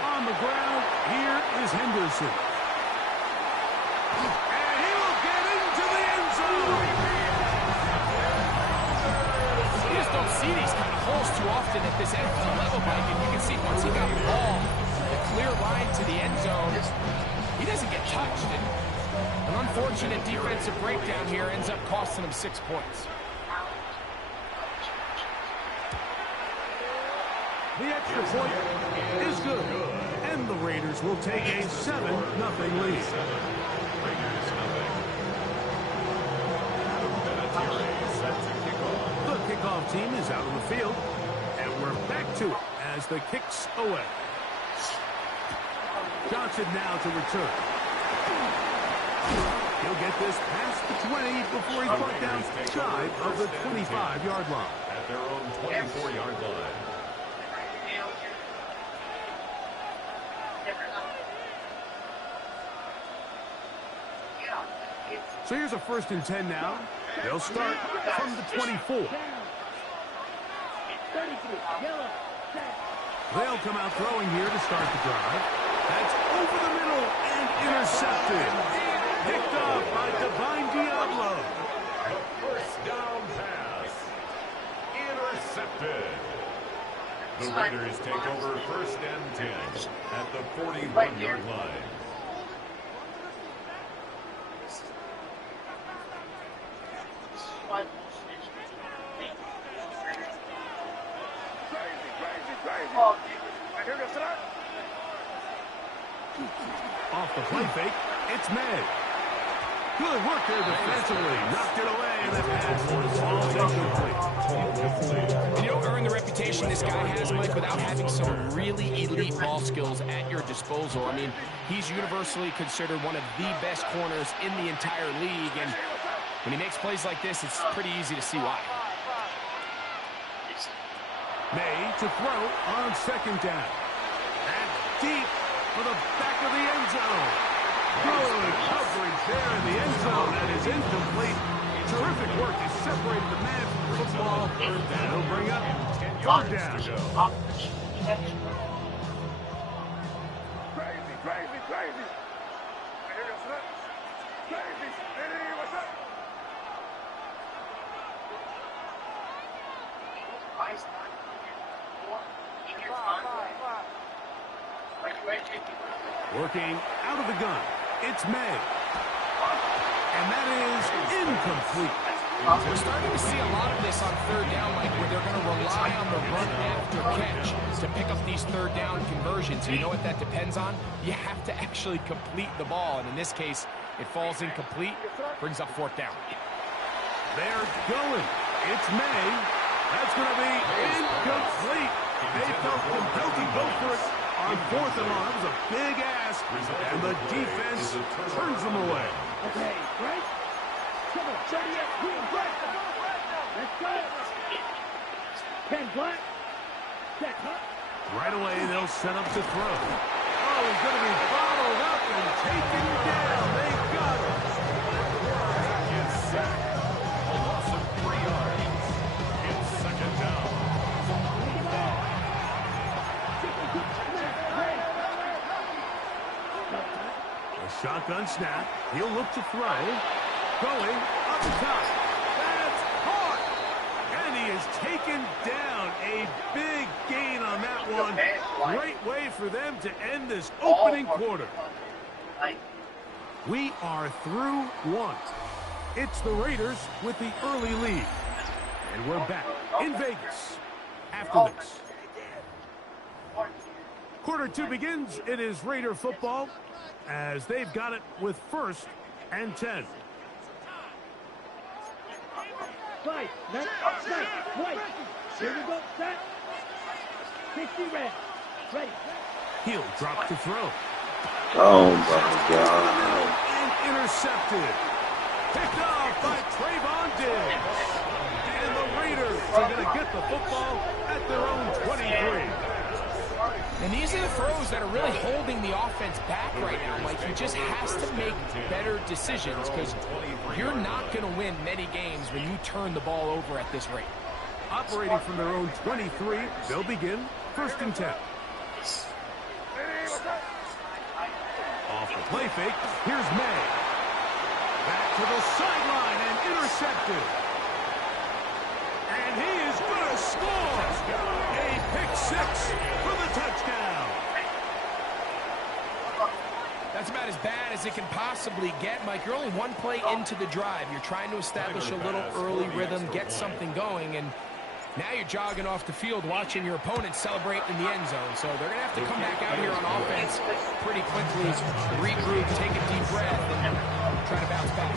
On the ground, here is Henderson. And he will get into the end zone. You just don't see these kind of holes too often at this NFL level, Mike, and you can see once he got the ball, the clear line to the end zone, he doesn't get touched. And an unfortunate defensive breakdown here ends up costing him 6 points. The extra point is good, and the Raiders will take a 7-0 lead. The kickoff team is out on the field, and we're back to it as the kick's away. Johnson now to return. He'll get this past the 20 before he's brought down shy of the 25-yard line. At their own 24-yard line. So here's a 1st and 10 now. They'll start from the 24. They'll come out throwing here to start the drive. That's over the middle and intercepted. Picked off by Divine Diablo. First down pass. Intercepted. The Raiders take over 1st and 10 at the 41-yard line. Off the play fake, it's May. Good work there defensively. Knocked it away, and the pass falls incomplete. And you don't earn the reputation this guy has, Mike, without having some really elite ball skills at your disposal. I mean, he's universally considered one of the best corners in the entire league, and when he makes plays like this, it's pretty easy to see why. May to throw on 2nd down. And deep for the back of the end zone. Good coverage there in the end zone. That is incomplete. Terrific work. He separated the man from the football. That'll bring up 3rd down. Crazy. Working out of the gun. It's May. And that is incomplete. We're starting to see a lot of this on 3rd down, Mike, where they're going to rely on the run after catch to pick up these 3rd down conversions. You know what that depends on? You have to actually complete the ball, and in this case, it falls incomplete, brings up 4th down. They're going. It's May. That's going to be incomplete. They felt compelled to go for it on 4th and long. That was a big ask, and the defense turns them away. Okay, right? Come on, 38, green, black. Let's go. 10 black. Set, huh? Right away, they'll set up to throw. Oh, he's going to be followed up and taken down. They got him. It's sacked. A loss of 3 yards. It's 2nd down. Shotgun snap. He'll look to throw. Going up the top. That's caught. And he is taken down. A big gain on that one. Great way for them to end this opening quarter. We are through 1. It's the Raiders with the early lead. And we're back in Vegas after this. Quarter 2 begins. It is Raider football, as they've got it with 1st and 10. Fight, net, set, white. Here we go, set. 60 red. Ready. He'll drop to throw. Oh, my God. And intercepted. Picked off by Trayvon Diggs. And the Raiders are going to get the football at their own 23. And these are the throws that are really holding the offense back right now, Mike. He just has to make better decisions because you're not going to win many games when you turn the ball over at this rate. Operating from their own 23, they'll begin 1st and 10. Off the play fake, here's May. Back to the sideline and intercepted. And he is going to score. A pick 6 for the touchdown. That's about as bad as it can possibly get, Mike. You're only 1 play into the drive. You're trying to establish a little early rhythm, get something going, and now you're jogging off the field watching your opponent celebrate in the end zone. So they're going to have to come back out here on offense pretty quickly, regroup, take a deep breath, and try to bounce back.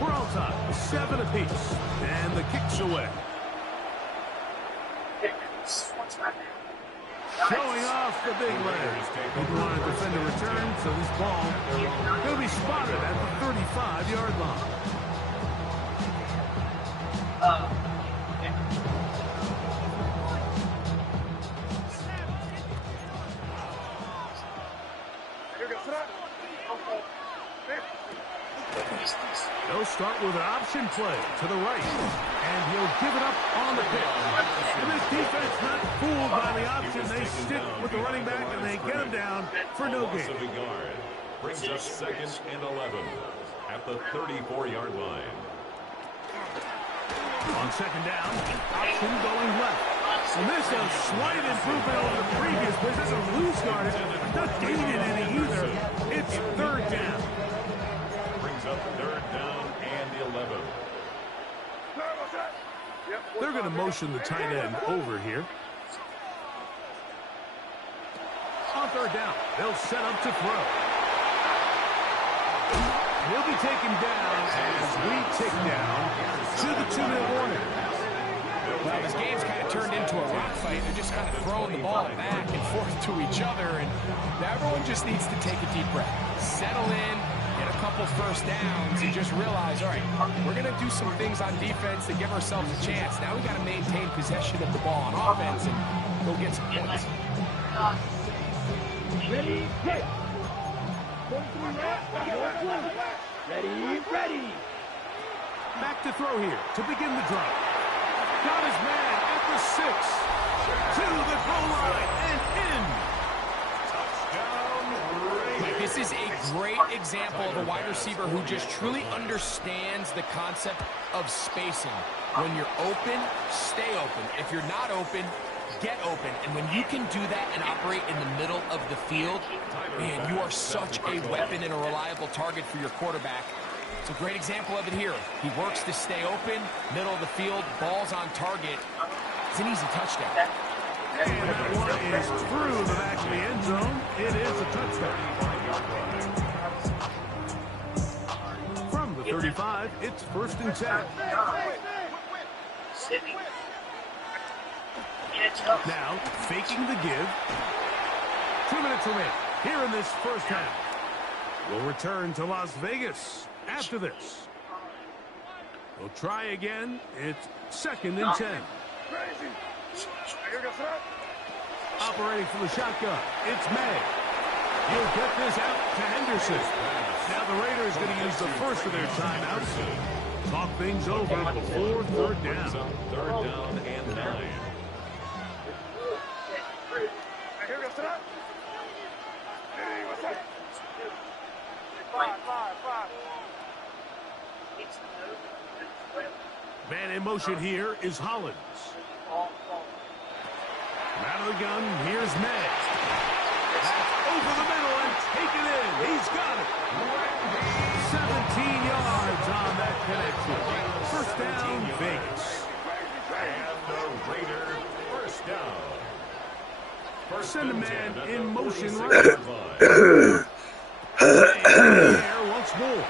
We're all tied, 7 apiece, and the kick's away. Showing off across the big leg. Didn't want to defend a return, so this ball going to be spotted at the 35-yard line. They'll start with an option play to the right, and he'll give it up on the pitch. And this defense not fooled by the option. They stick with the running back, and they get him down for no gain. Brings up 2nd and 11 at the 34-yard line. On 2nd down, option going left. And this is a slight improvement over the previous play. This is a loose guard. Not gaining any either. It's 3rd down. Brings up 3rd down and 11. They're going to motion the tight end over here. On 3rd down, they'll set up to throw. He'll be taken down as we tick down to the 2-minute warning. Well, this game's kind of turned into a rock fight. They're just kind of throwing the ball back and forth to each other, and everyone just needs to take a deep breath, settle in, get a couple first downs, and just realize, all right, we're going to do some things on defense to give ourselves a chance. Now we got to maintain possession of the ball on offense and go get some points. Ready, hit. Ready. Back to throw here to begin the drive. Got his man at the 6. To the goal line and in. Mike, this is a great example of a wide receiver who just truly understands the concept of spacing. When you're open, stay open. If you're not open, get open. And when you can do that and operate in the middle of the field, man, you are such a weapon and a reliable target for your quarterback. It's a great example of it here. He works to stay open, middle of the field, ball's on target. It's an easy touchdown. And that one is through the back of the end zone. It is a touchdown. From the 35, it's 1st and 10. Now, faking the give. 2 minutes remain here in this first half. We'll return to Las Vegas after this. We'll try again. It's 2nd and 10. Operating from the shotgun, it's May. He'll get this out to Henderson. Now the Raiders going to use the first of their timeouts. Talk things over before 3rd down. 3rd down and 9. Man in motion here is Hollins. Out of the gun, here's May. That's over the middle and taken in. He's got it. 17 yards on that connection. 1st down, Vegas. And the Raiders 1st down. Send a man in motion right. There once more.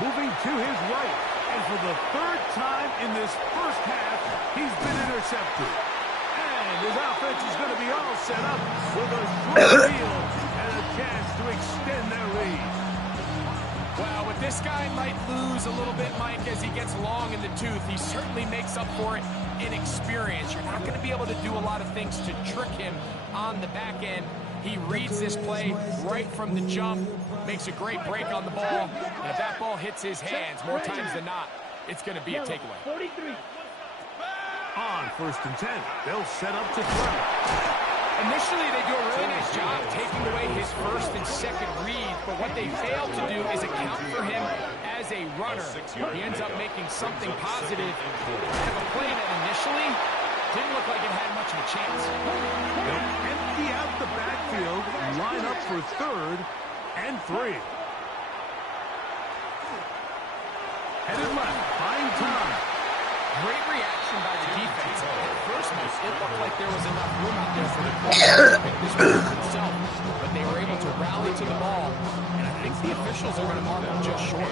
Moving to his right. And for the 3rd time in this first half, he's been intercepted. And his offense is going to be all set up with a short field and a chance to extend their lead. Well, with this guy might lose a little bit, Mike, as he gets long in the tooth. He certainly makes up for it in experience. You're not going to be able to do a lot of things to trick him on the back end. He reads this play right from the jump, makes a great break on the ball, and if that ball hits his hands more times than not, it's going to be a takeaway. 43. On 1st and 10, they'll set up to throw. Initially, they do a really nice job taking away his 1st and 2nd read, but what they fail to do is account for him as a runner. He ends up making something positive out of a play that initially didn't look like it had much of a chance. They'll empty out the backfield, line up for 3rd and 3. Headed left, buying time. Great reaction by the defense. At first, it looked like there was enough room out there for the quarterback to pick this one up himself, but they were able to rally to the ball, and I think the officials are going to mark him just short.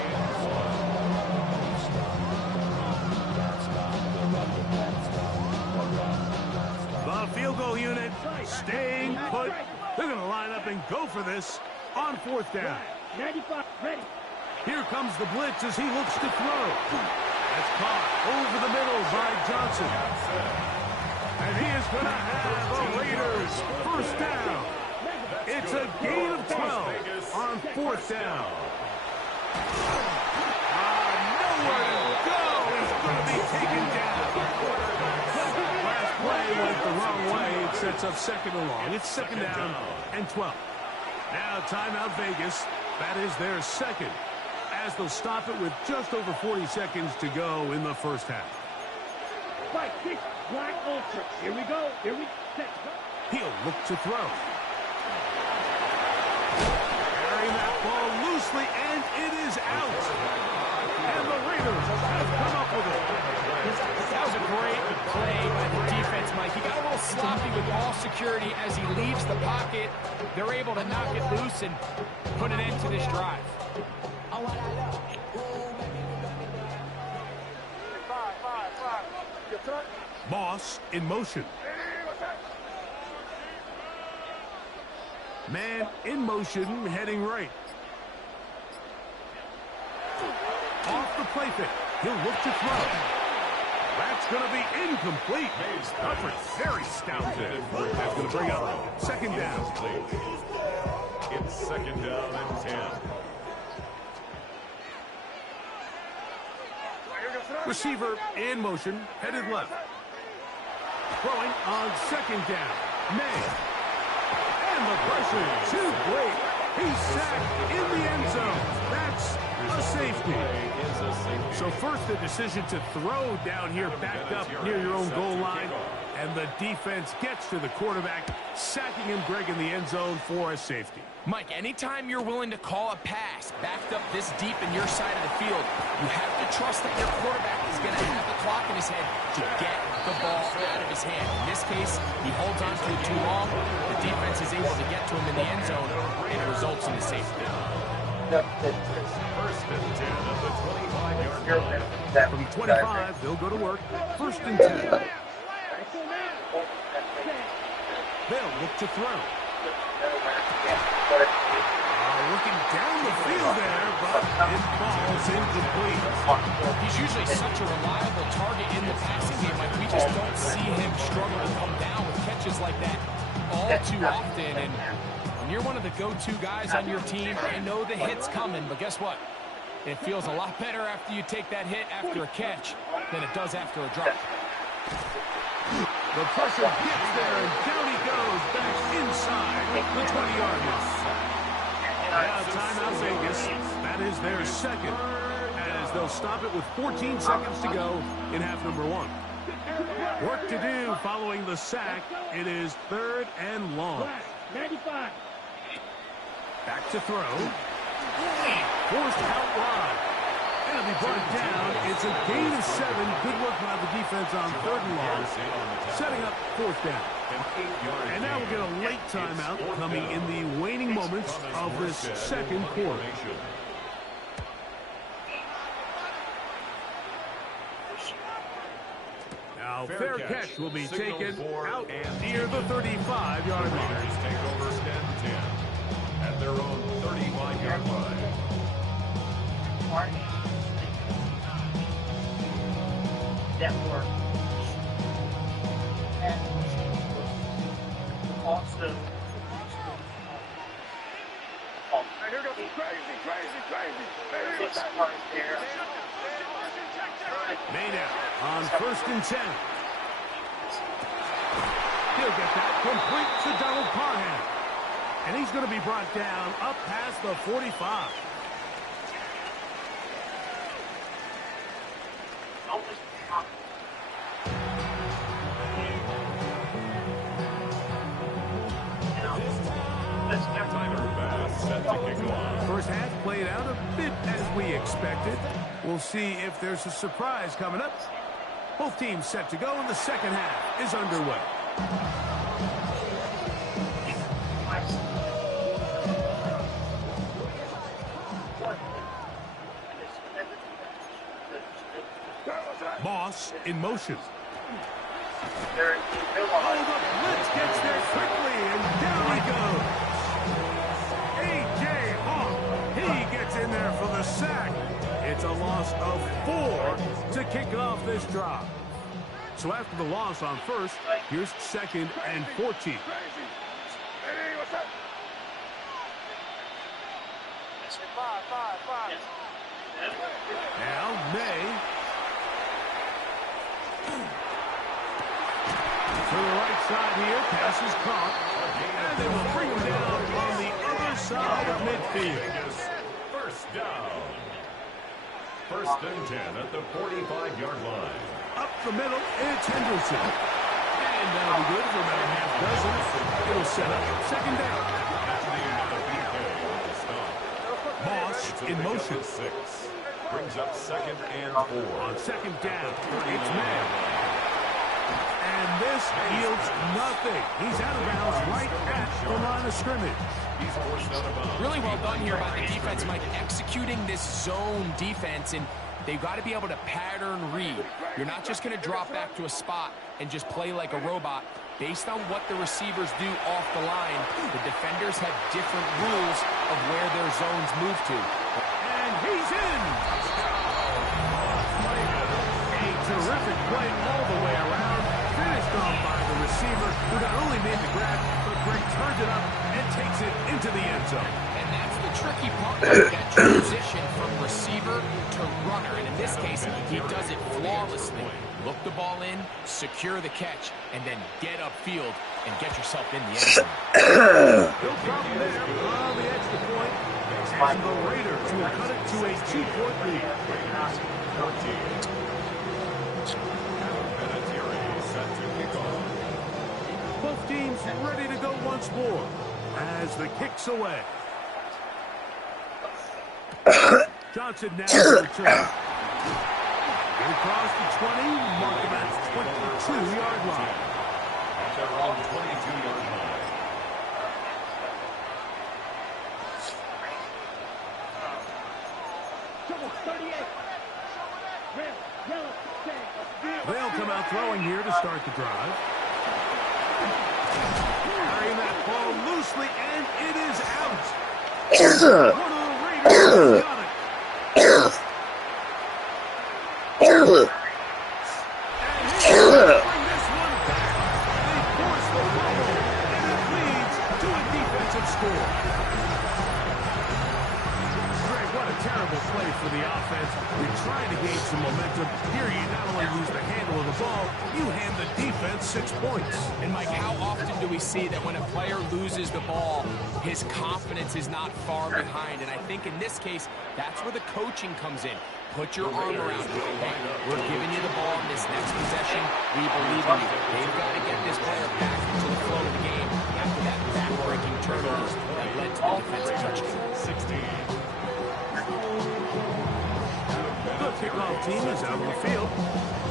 The field goal unit staying put. They're going to line up and go for this on 4th down. 95, ready. Here comes the blitz as he looks to throw. That's caught over the middle by Johnson. And he is going to have a Raiders first down. It's a gain of 12 on 4th down. Nowhere to go. He's going to be taken down. Last play went the wrong way. It sets up 2nd and long. It's 2nd down and 12. Now timeout Vegas. That is their 2nd, as they'll stop it with just over 40 seconds to go in the first half. 5, 6, black ultra. Here we go. Here we set. He'll look to throw. Carrying that ball loosely, and it is out. And the Raiders have come up with it. That was a great play by the defense, Mike. He got a little sloppy with ball security as he leaves the pocket. They're able to knock it loose and put an end to this drive. Moss in motion. Man in motion, heading right. Off the play fake. He'll look to throw. That's going to be incomplete. Coverage very stout there. That's going to bring up 2nd down. It's 2nd down and 10. Receiver in motion, headed left. Throwing on 2nd down. May. And the pressure too great. He's sacked in the end zone. That's a safety. So first the decision to throw down here backed up near your own goal line. And the defense gets to the quarterback, sacking him, Greg, in the end zone for a safety. Mike, anytime you're willing to call a pass backed up this deep in your side of the field, you have to trust that your quarterback is going to have the clock in his head to get the ball out of his hand. In this case, he holds on to it too long. The defense is able to get to him in the end zone, and it results in a safety. First and 10 at the 25-yard line. From 25, they'll go to work. 1st and 10. They'll look to throw. Looking down the field there, but it falls incomplete. He's usually such a reliable target in the passing game. Like, we just don't see him struggle to come down with catches like that all too often. And when you're one of the go-to guys on your team, I know the hit's coming, but guess what? It feels a lot better after you take that hit after a catch than it does after a drop. The pressure gets there, and down he goes back inside the 20-yard line. Now timeout Vegas. That is their 2nd, as they'll stop it with 14 seconds to go in half number 1. Work to do following the sack. It is 3rd and long. 95. Back to throw. Forced out wide. And it'll be brought down. It's a gain of 7. Good work by the defense on 3rd and long. Setting up 4th down. And now we'll get a late timeout coming in the waning moments of this 2nd quarter. Now fair catch will be taken out near the 35-yard line. Take over 10-10 at their own 35-yard line. That work. And also, Here goes crazy. this part there. Made out on 1st and 10. He'll get that complete to Donald Parham. And he's going to be brought down up past the 45. First half played out a bit as we expected. We'll see if there's a surprise coming up. Both teams set to go, and the 2nd half is underway. Moss in motion. Oh, the blitz gets there quickly, and down he goes. A.J. Hawk, he gets in there for the sack. It's a loss of 4 to kick off this drive. So after the loss on first, here's 2nd and 14. Now May. To the right side here, pass is caught. And they will bring him down on the other side of midfield. First down. 1st and 10 at the 45-yard line. Up the middle, it's Henderson. And that'll be good for about a half dozen. It'll set up 2nd down. Moss in motion. 6 brings up 2nd and 4. On 2nd down, it's May. And this yields nothing. He's out of bounds right at the line of scrimmage. He's forced out of bounds. Really well done here by the defense, Mike, executing this zone defense, and they've got to be able to pattern read. You're not just going to drop back to a spot and just play like a robot. Based on what the receivers do off the line, the defenders have different rules of where their zones move to. And he's in! A terrific play all the way around. Finished off by the receiver, who not only made the grab, but Greg turns it up and takes it into the end zone. And that's the tricky part, that transition from receiver to runner. And in this case, he does it flawlessly. Look the ball in, secure the catch, and then get upfield and get yourself in the end zone. No problem there on the extra point. And the Raiders will cut it to a 2-point lead. 14. Both teams ready to go once more as the kick's away. Johnson now to return. Get across the 20, mark him at 22-yard line. At their own 22-yard line. They'll come out throwing here to start the drive. Carrying that ball loosely, and it is out. One of the Raiders got it. And he's going to bring this one back. They force the fumble, and it leads to a defensive score. Greg, what a terrible play for the offense. You're trying to gain some momentum. Here you not only lose the handle of the ball, you hand the defense 6 points. And Mike, how often do we see that when a player loses the ball, his confidence is not far behind? And I think in this case, that's where the coaching comes in. Put your arm around it. Hey, we're giving you the ball in this next possession. We believe in you. They've got to get this player back into the flow of the game after that back-breaking turnover that led to the defensive touchdown. 16. The kickoff team is out on the field,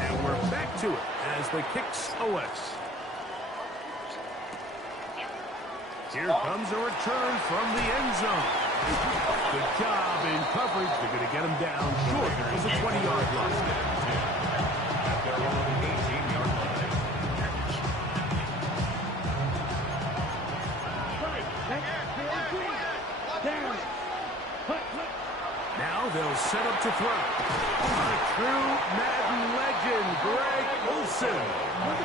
and we're back to it as the kick's away. Here comes a return from the end zone. Good job in coverage. They're going to get him down short of the 20-yard line. At their own 18-yard line. Now they'll set up to throw. A true Madden legend, Greg Olsen. And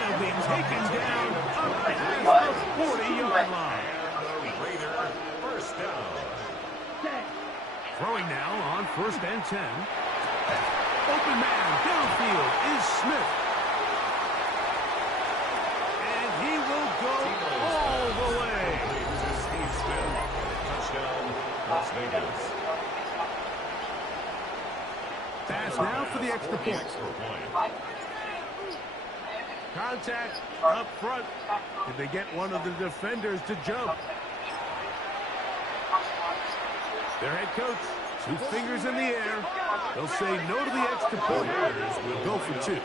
he'll be taken down up at the 40-yard line. Raider, first down. Throwing now on 1st and 10. Open man downfield is Smith. And he will go all the way. Steve Smith, touchdown, Las Vegas. Pass now for the extra point. Contact up front. Did they get one of the defenders to jump? Their head coach, 2 fingers in the air. They'll say no to the extra point. We'll go for 2. And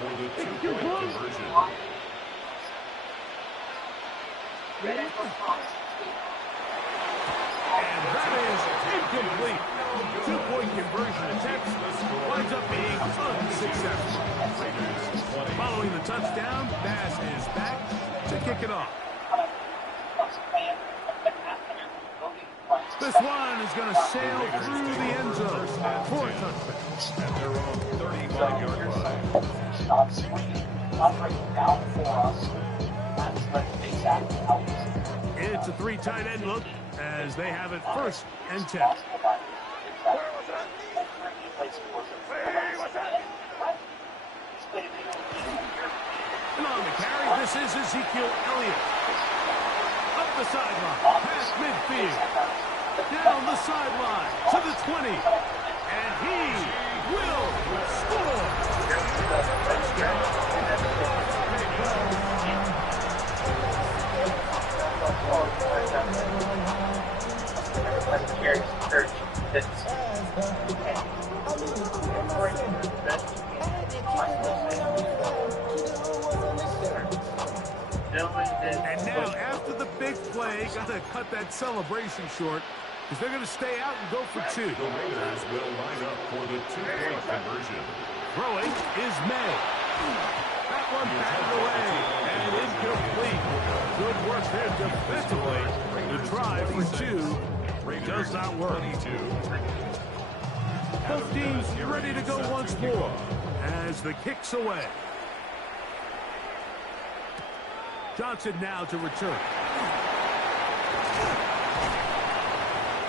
that is incomplete. 2-point conversion attempt winds up being unsuccessful. Following following the touchdown, pass is back to kick it off. This one is going to sail through the end zone for a touchdown. At their own 35-yard line. It's a 3 tight end look as they have it 1st and 10. And on the carry, this is Ezekiel Elliott. Up the sideline, past midfield. Down the sideline to the 20. And he will score. And now, after the big play, got to cut that celebration short because they're going to stay out and go for 2. The Raiders will line up for the 2-point conversion. Throwing is May. That one batted away and incomplete. Good work there defensively. The try for 2 does not work. Both teams ready to go once more as the kick's away. Johnson now to return.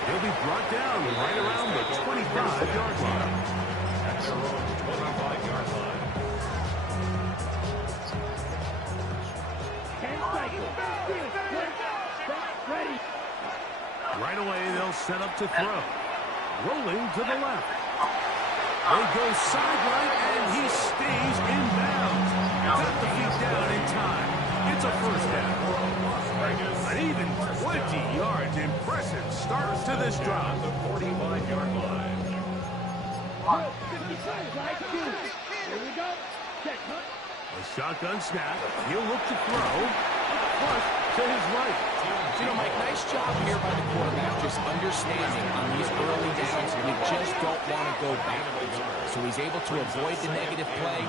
He'll be brought down right around the 25-yard line. At their own 25-yard line. 10 seconds. Ready. Right away, they'll set up to throw. Rolling to the left. They go sideline, and he stays in bounds. Got the feet down in time. It's a 1st down. An even 20 yards. Impressive start to this drive. The 45-yard line. 50 seconds. Here we go. Check, huh? A shotgun snap. He'll look to throw. Flush to his right. You know, Mike, nice job here by the quarterback, just understanding on these early downs, you just don't want to go backwards. So he's able to avoid the negative play,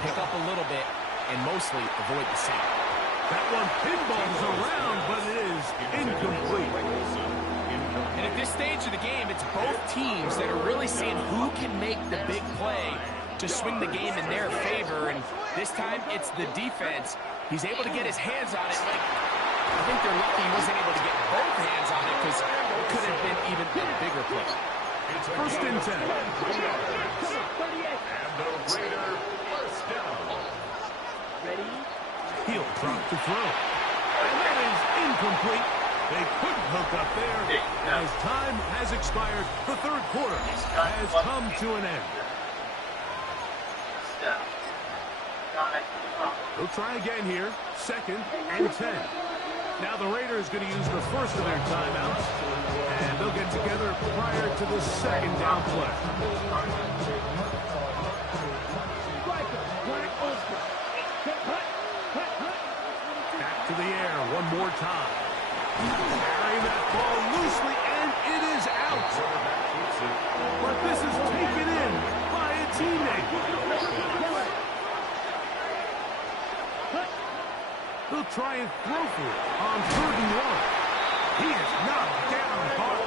pick up a little bit, and mostly avoid the sack. That one pinballs around, but it is incomplete. And at this stage of the game, it's both teams that are really seeing who can make the big play to swing the game in their favor. And this time, it's the defense. He's able to get his hands on it. I think they're lucky he wasn't able to get both hands on it because it could have been even a bigger play. It's 1st and 10. And the Raider 1st down. Ready. He'll drop to throw. And that is incomplete. They couldn't hook up there as time has expired. The 3rd quarter has come to an end. They'll try again here. 2nd and 10. Now the Raiders going to use the 1st of their timeouts, and they'll get together prior to the 2nd down play. Back to the air one more time. Carrying that ball loosely, and it is out. But this is taken in by a teammate. They'll try and throw for it on 3rd and 1. He is knocked down hard.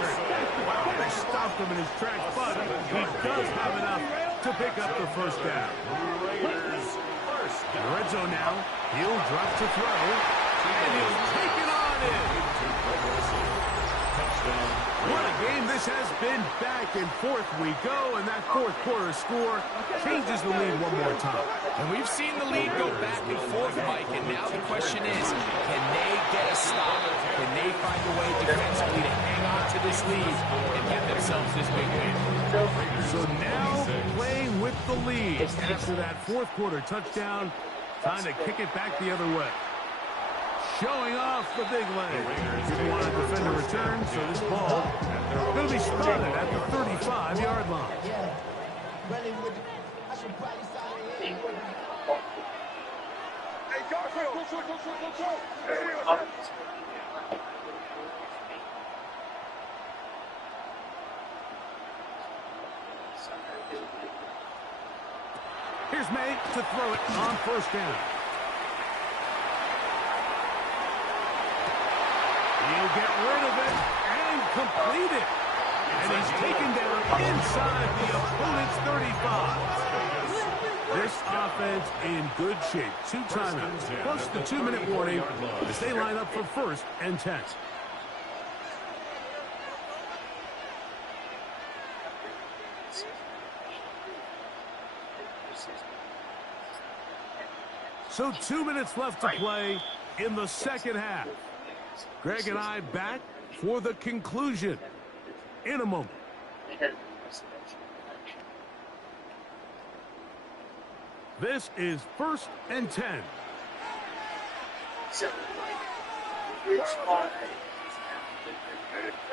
Wow, they stopped him in his tracks, but he does have enough to pick up the 1st down. In the red zone now, he'll drop to throw, and he'll take it on in. What a game this has been. Back and forth we go, and that 4th quarter score changes the lead one more time. And we've seen the lead go back and forth, Mike, and now the question is, can they get a stop? Can they find a way defensively to hang on to this lead and get themselves this big win? So now playing with the lead after that 4th quarter touchdown, time to kick it back the other way. Showing off the big leg. Didn't want to defend a return, so this ball going to be spotted at the 35-yard line. Here's May to throw it on first down. He'll get rid of it and complete it. And he's taken down inside the opponent's 35. This offense in good shape. 2 timeouts, plus the 2-minute warning as they line up for 1st and 10. So 2 minutes left to play in the second half. Greg and I back for the conclusion in a moment. This is 1st and 10.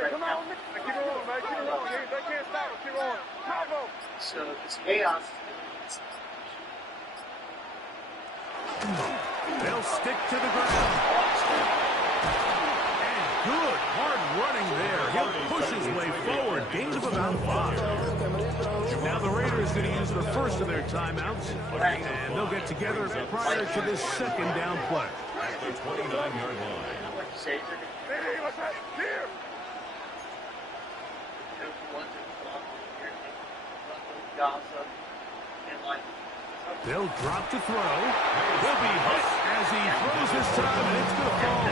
Come on, keep it on, man. Keep it on. They can't stop us. Keep on. Combo. So it's chaos. They'll stick to the ground. And good, hard running there. He'll push his way forward. Gains of about 5. Now the Raiders going to use the first of their timeouts. And they'll get together prior to this 2nd down play. At the 29-yard line. Hey, what's that? Here. They'll drop to throw. He'll be hit as he throws this time, and it's going to fall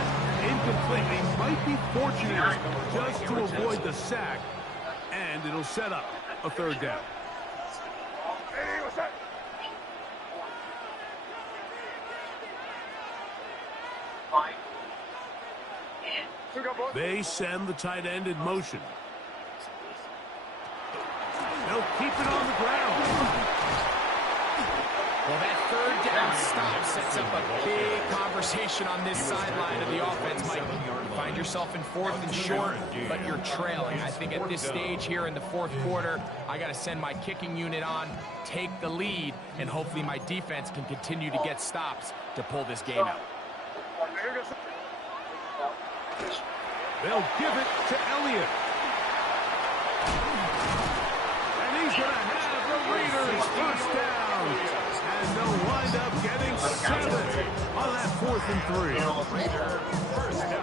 incomplete. He might be fortunate just to avoid the sack, and it'll set up a 3rd down. Hey, what's that? They send the tight end in motion. They'll keep it on the ground. Well, that 3rd down stop sets up a big conversation on this sideline of the offense, Mike. You find yourself in 4th and short, but you're trailing. I think at this stage here in the 4th quarter, I got to send my kicking unit on, take the lead, and hopefully my defense can continue to get stops to pull this game out. They'll give it to Elliott. And he's going to have the Raiders 1st down. And they'll wind up getting 7 on that 4th and 3.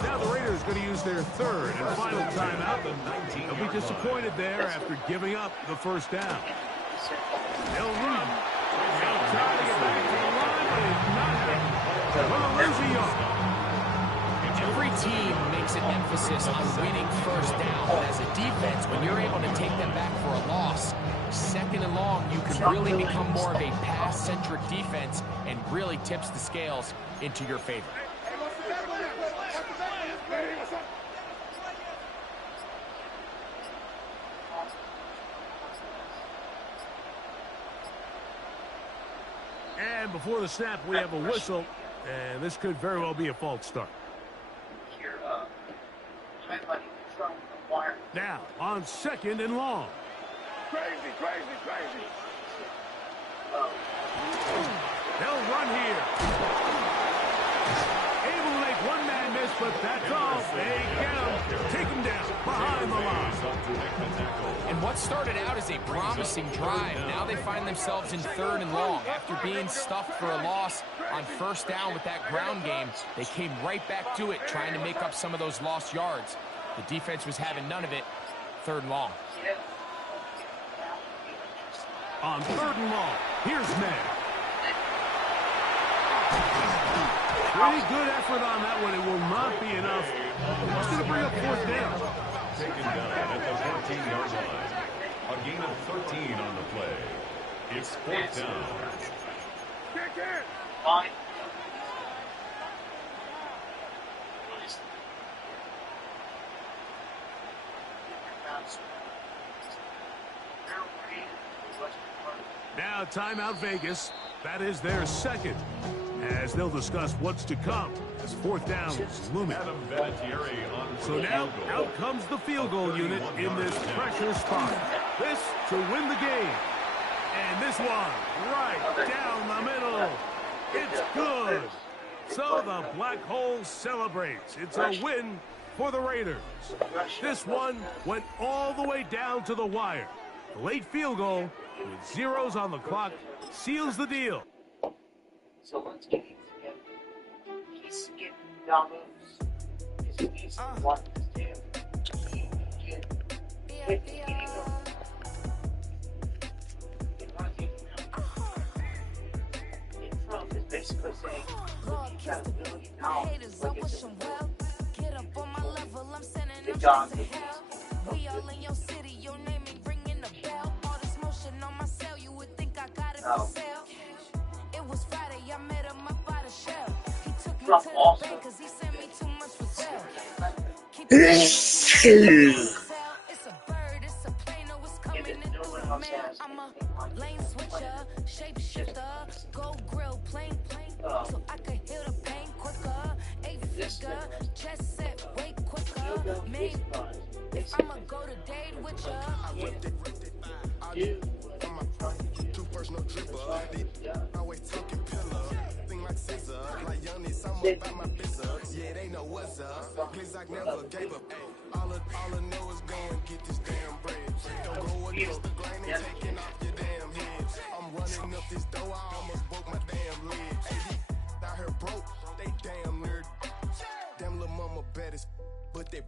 Now the Raiders going to use their 3rd and final timeout. They'll be disappointed there after giving up the 1st down. They'll run. They'll try to get back to the line, but it's not happening. They'll lose a yard. Every team makes an emphasis on winning 1st down, but as a defense, when you're able to take them back for a loss, 2nd and long, you can really become more of a pass-centric defense and really tips the scales into your favor. And before the snap, we have a whistle, and this could very well be a false start. Now, on 2nd and long. Crazy. They'll run here. Able to make one man miss, but that's all. They get him. Take him down behind the line. And what started out as a promising drive, now they find themselves in 3rd and long. After being stuffed for a loss on 1st down with that ground game, they came right back to it, trying to make up some of those lost yards. The defense was having none of it. 3rd and long. On 3rd and long, here's May. Pretty good effort on that one. It will not be enough. It's going to bring up 4th down. Taken down at the 14-yard line. A gain of 13 on the play. It's 4th down. Kick in. Fine. Now timeout Vegas. That is their 2nd. As they'll discuss what's to come as 4th down is looming. So now out comes the field goal unit in this pressure spot. This to win the game. And this one right down the middle. It's good. So the Black Hole celebrates. It's a win for the Raiders. This one went all the way down to the wire. The late field goal with zeros on the clock, seals the deal. So let's get him together. He's skipping dahboos. He's wanting this deal. He can get him. Trump is basically saying, look, you got $1 billion. Look at this. The dog. We all in your city, your name ain't ringing a bell. All this motion on my cell, you would think I got it for sale. It was Friday, I met him up by the shell. He took me to the bank cause he sent me too much for sale. Keep it it's a bird, it's a plane, oh, it's coming in through the mail. I'm a lane switcher, shapeshifter, go grill, plane, so I could heal the pain quicker. 8-figure, chest set, way quicker. Made if I'ma go to date with ya, Too personal dripper. Always talking pillow. Thing like scissor. Like young need something about my business. Yeah, they know what's up. Please, I never gave up. All I know is go and get this damn bread. Don't go against the grain and taking off your damn head. I'm running up this door, I almost broke my damn leg. Hey, out here broke, they damn nerd. Damn little mama bad as but they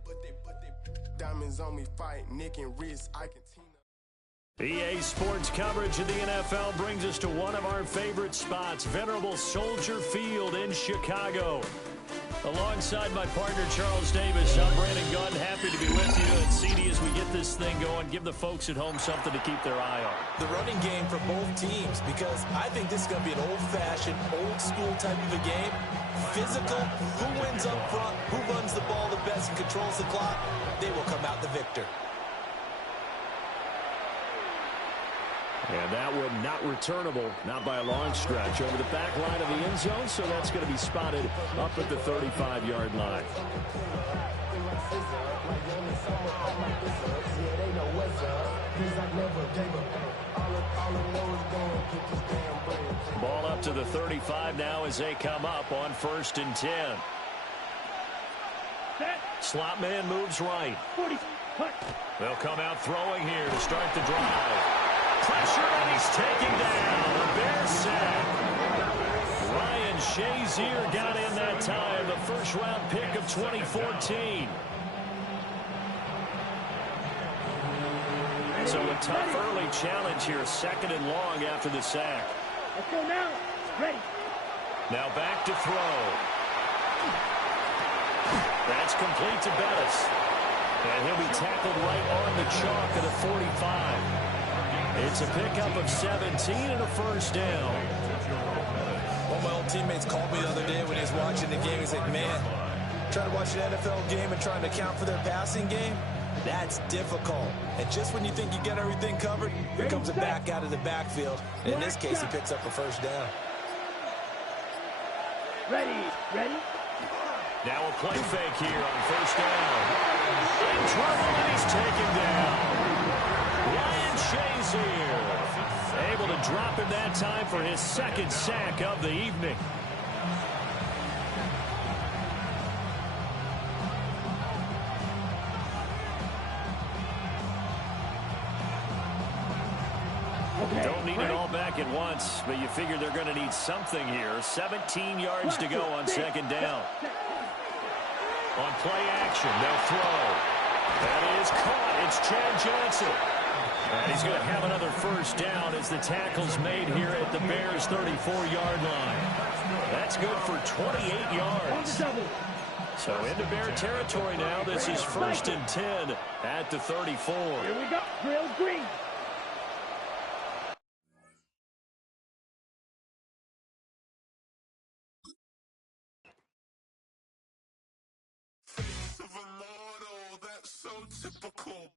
diamonds on me fight, neck and wrist, I can EA Sports coverage of the NFL brings us to one of our favorite spots, venerable Soldier Field in Chicago. Alongside my partner, Charles Davis, I'm Brandon Gunn. Happy to be with you. And CD, as we get this thing going, give the folks at home something to keep their eye on. The running game for both teams, because I think this is going to be an old-fashioned, old-school type of a game. Physical, who wins up front, who runs the ball the best and controls the clock, they will come out the victor. And that one not returnable, not by a long stretch, over the back line of the end zone, so that's going to be spotted up at the 35-yard line. Ball up to the 35 now as they come up on 1st and 10. Slot man moves right. They'll come out throwing here to start the drive. Pressure, and he's taken down. A Bears sack. Ryan Shazier got in that time, the first-round pick of 2014. So a tough early challenge here, 2nd and long after the sack. Let's go now. Ready. Now back to throw. That's complete to Bettis. And he'll be tackled right on the chalk at the 45. It's a pickup of 17 and a first down. One of my old teammates called me the other day when he was watching the game. He's like, man, trying to watch an NFL game and trying to account for their passing game, that's difficult. And just when you think you get everything covered, here comes a back out of the backfield. And in this case, he picks up a first down. Ready. Now a play fake here on first down. In trouble, and he's taken down. Ryan Shazier able to drop him that time for his 2nd sack of the evening. Don't need it all back at once, but you figure they're going to need something here. 17 yards to go on 2nd down. On play action, they'll throw. That is caught. It's Chad Johnson. And he's going to have another first down as the tackle's made here at the Bears' 34-yard line. That's good for 28 yards. So into Bear territory now. This is 1st and 10 at the 34. Here we go. Drill green. Typical.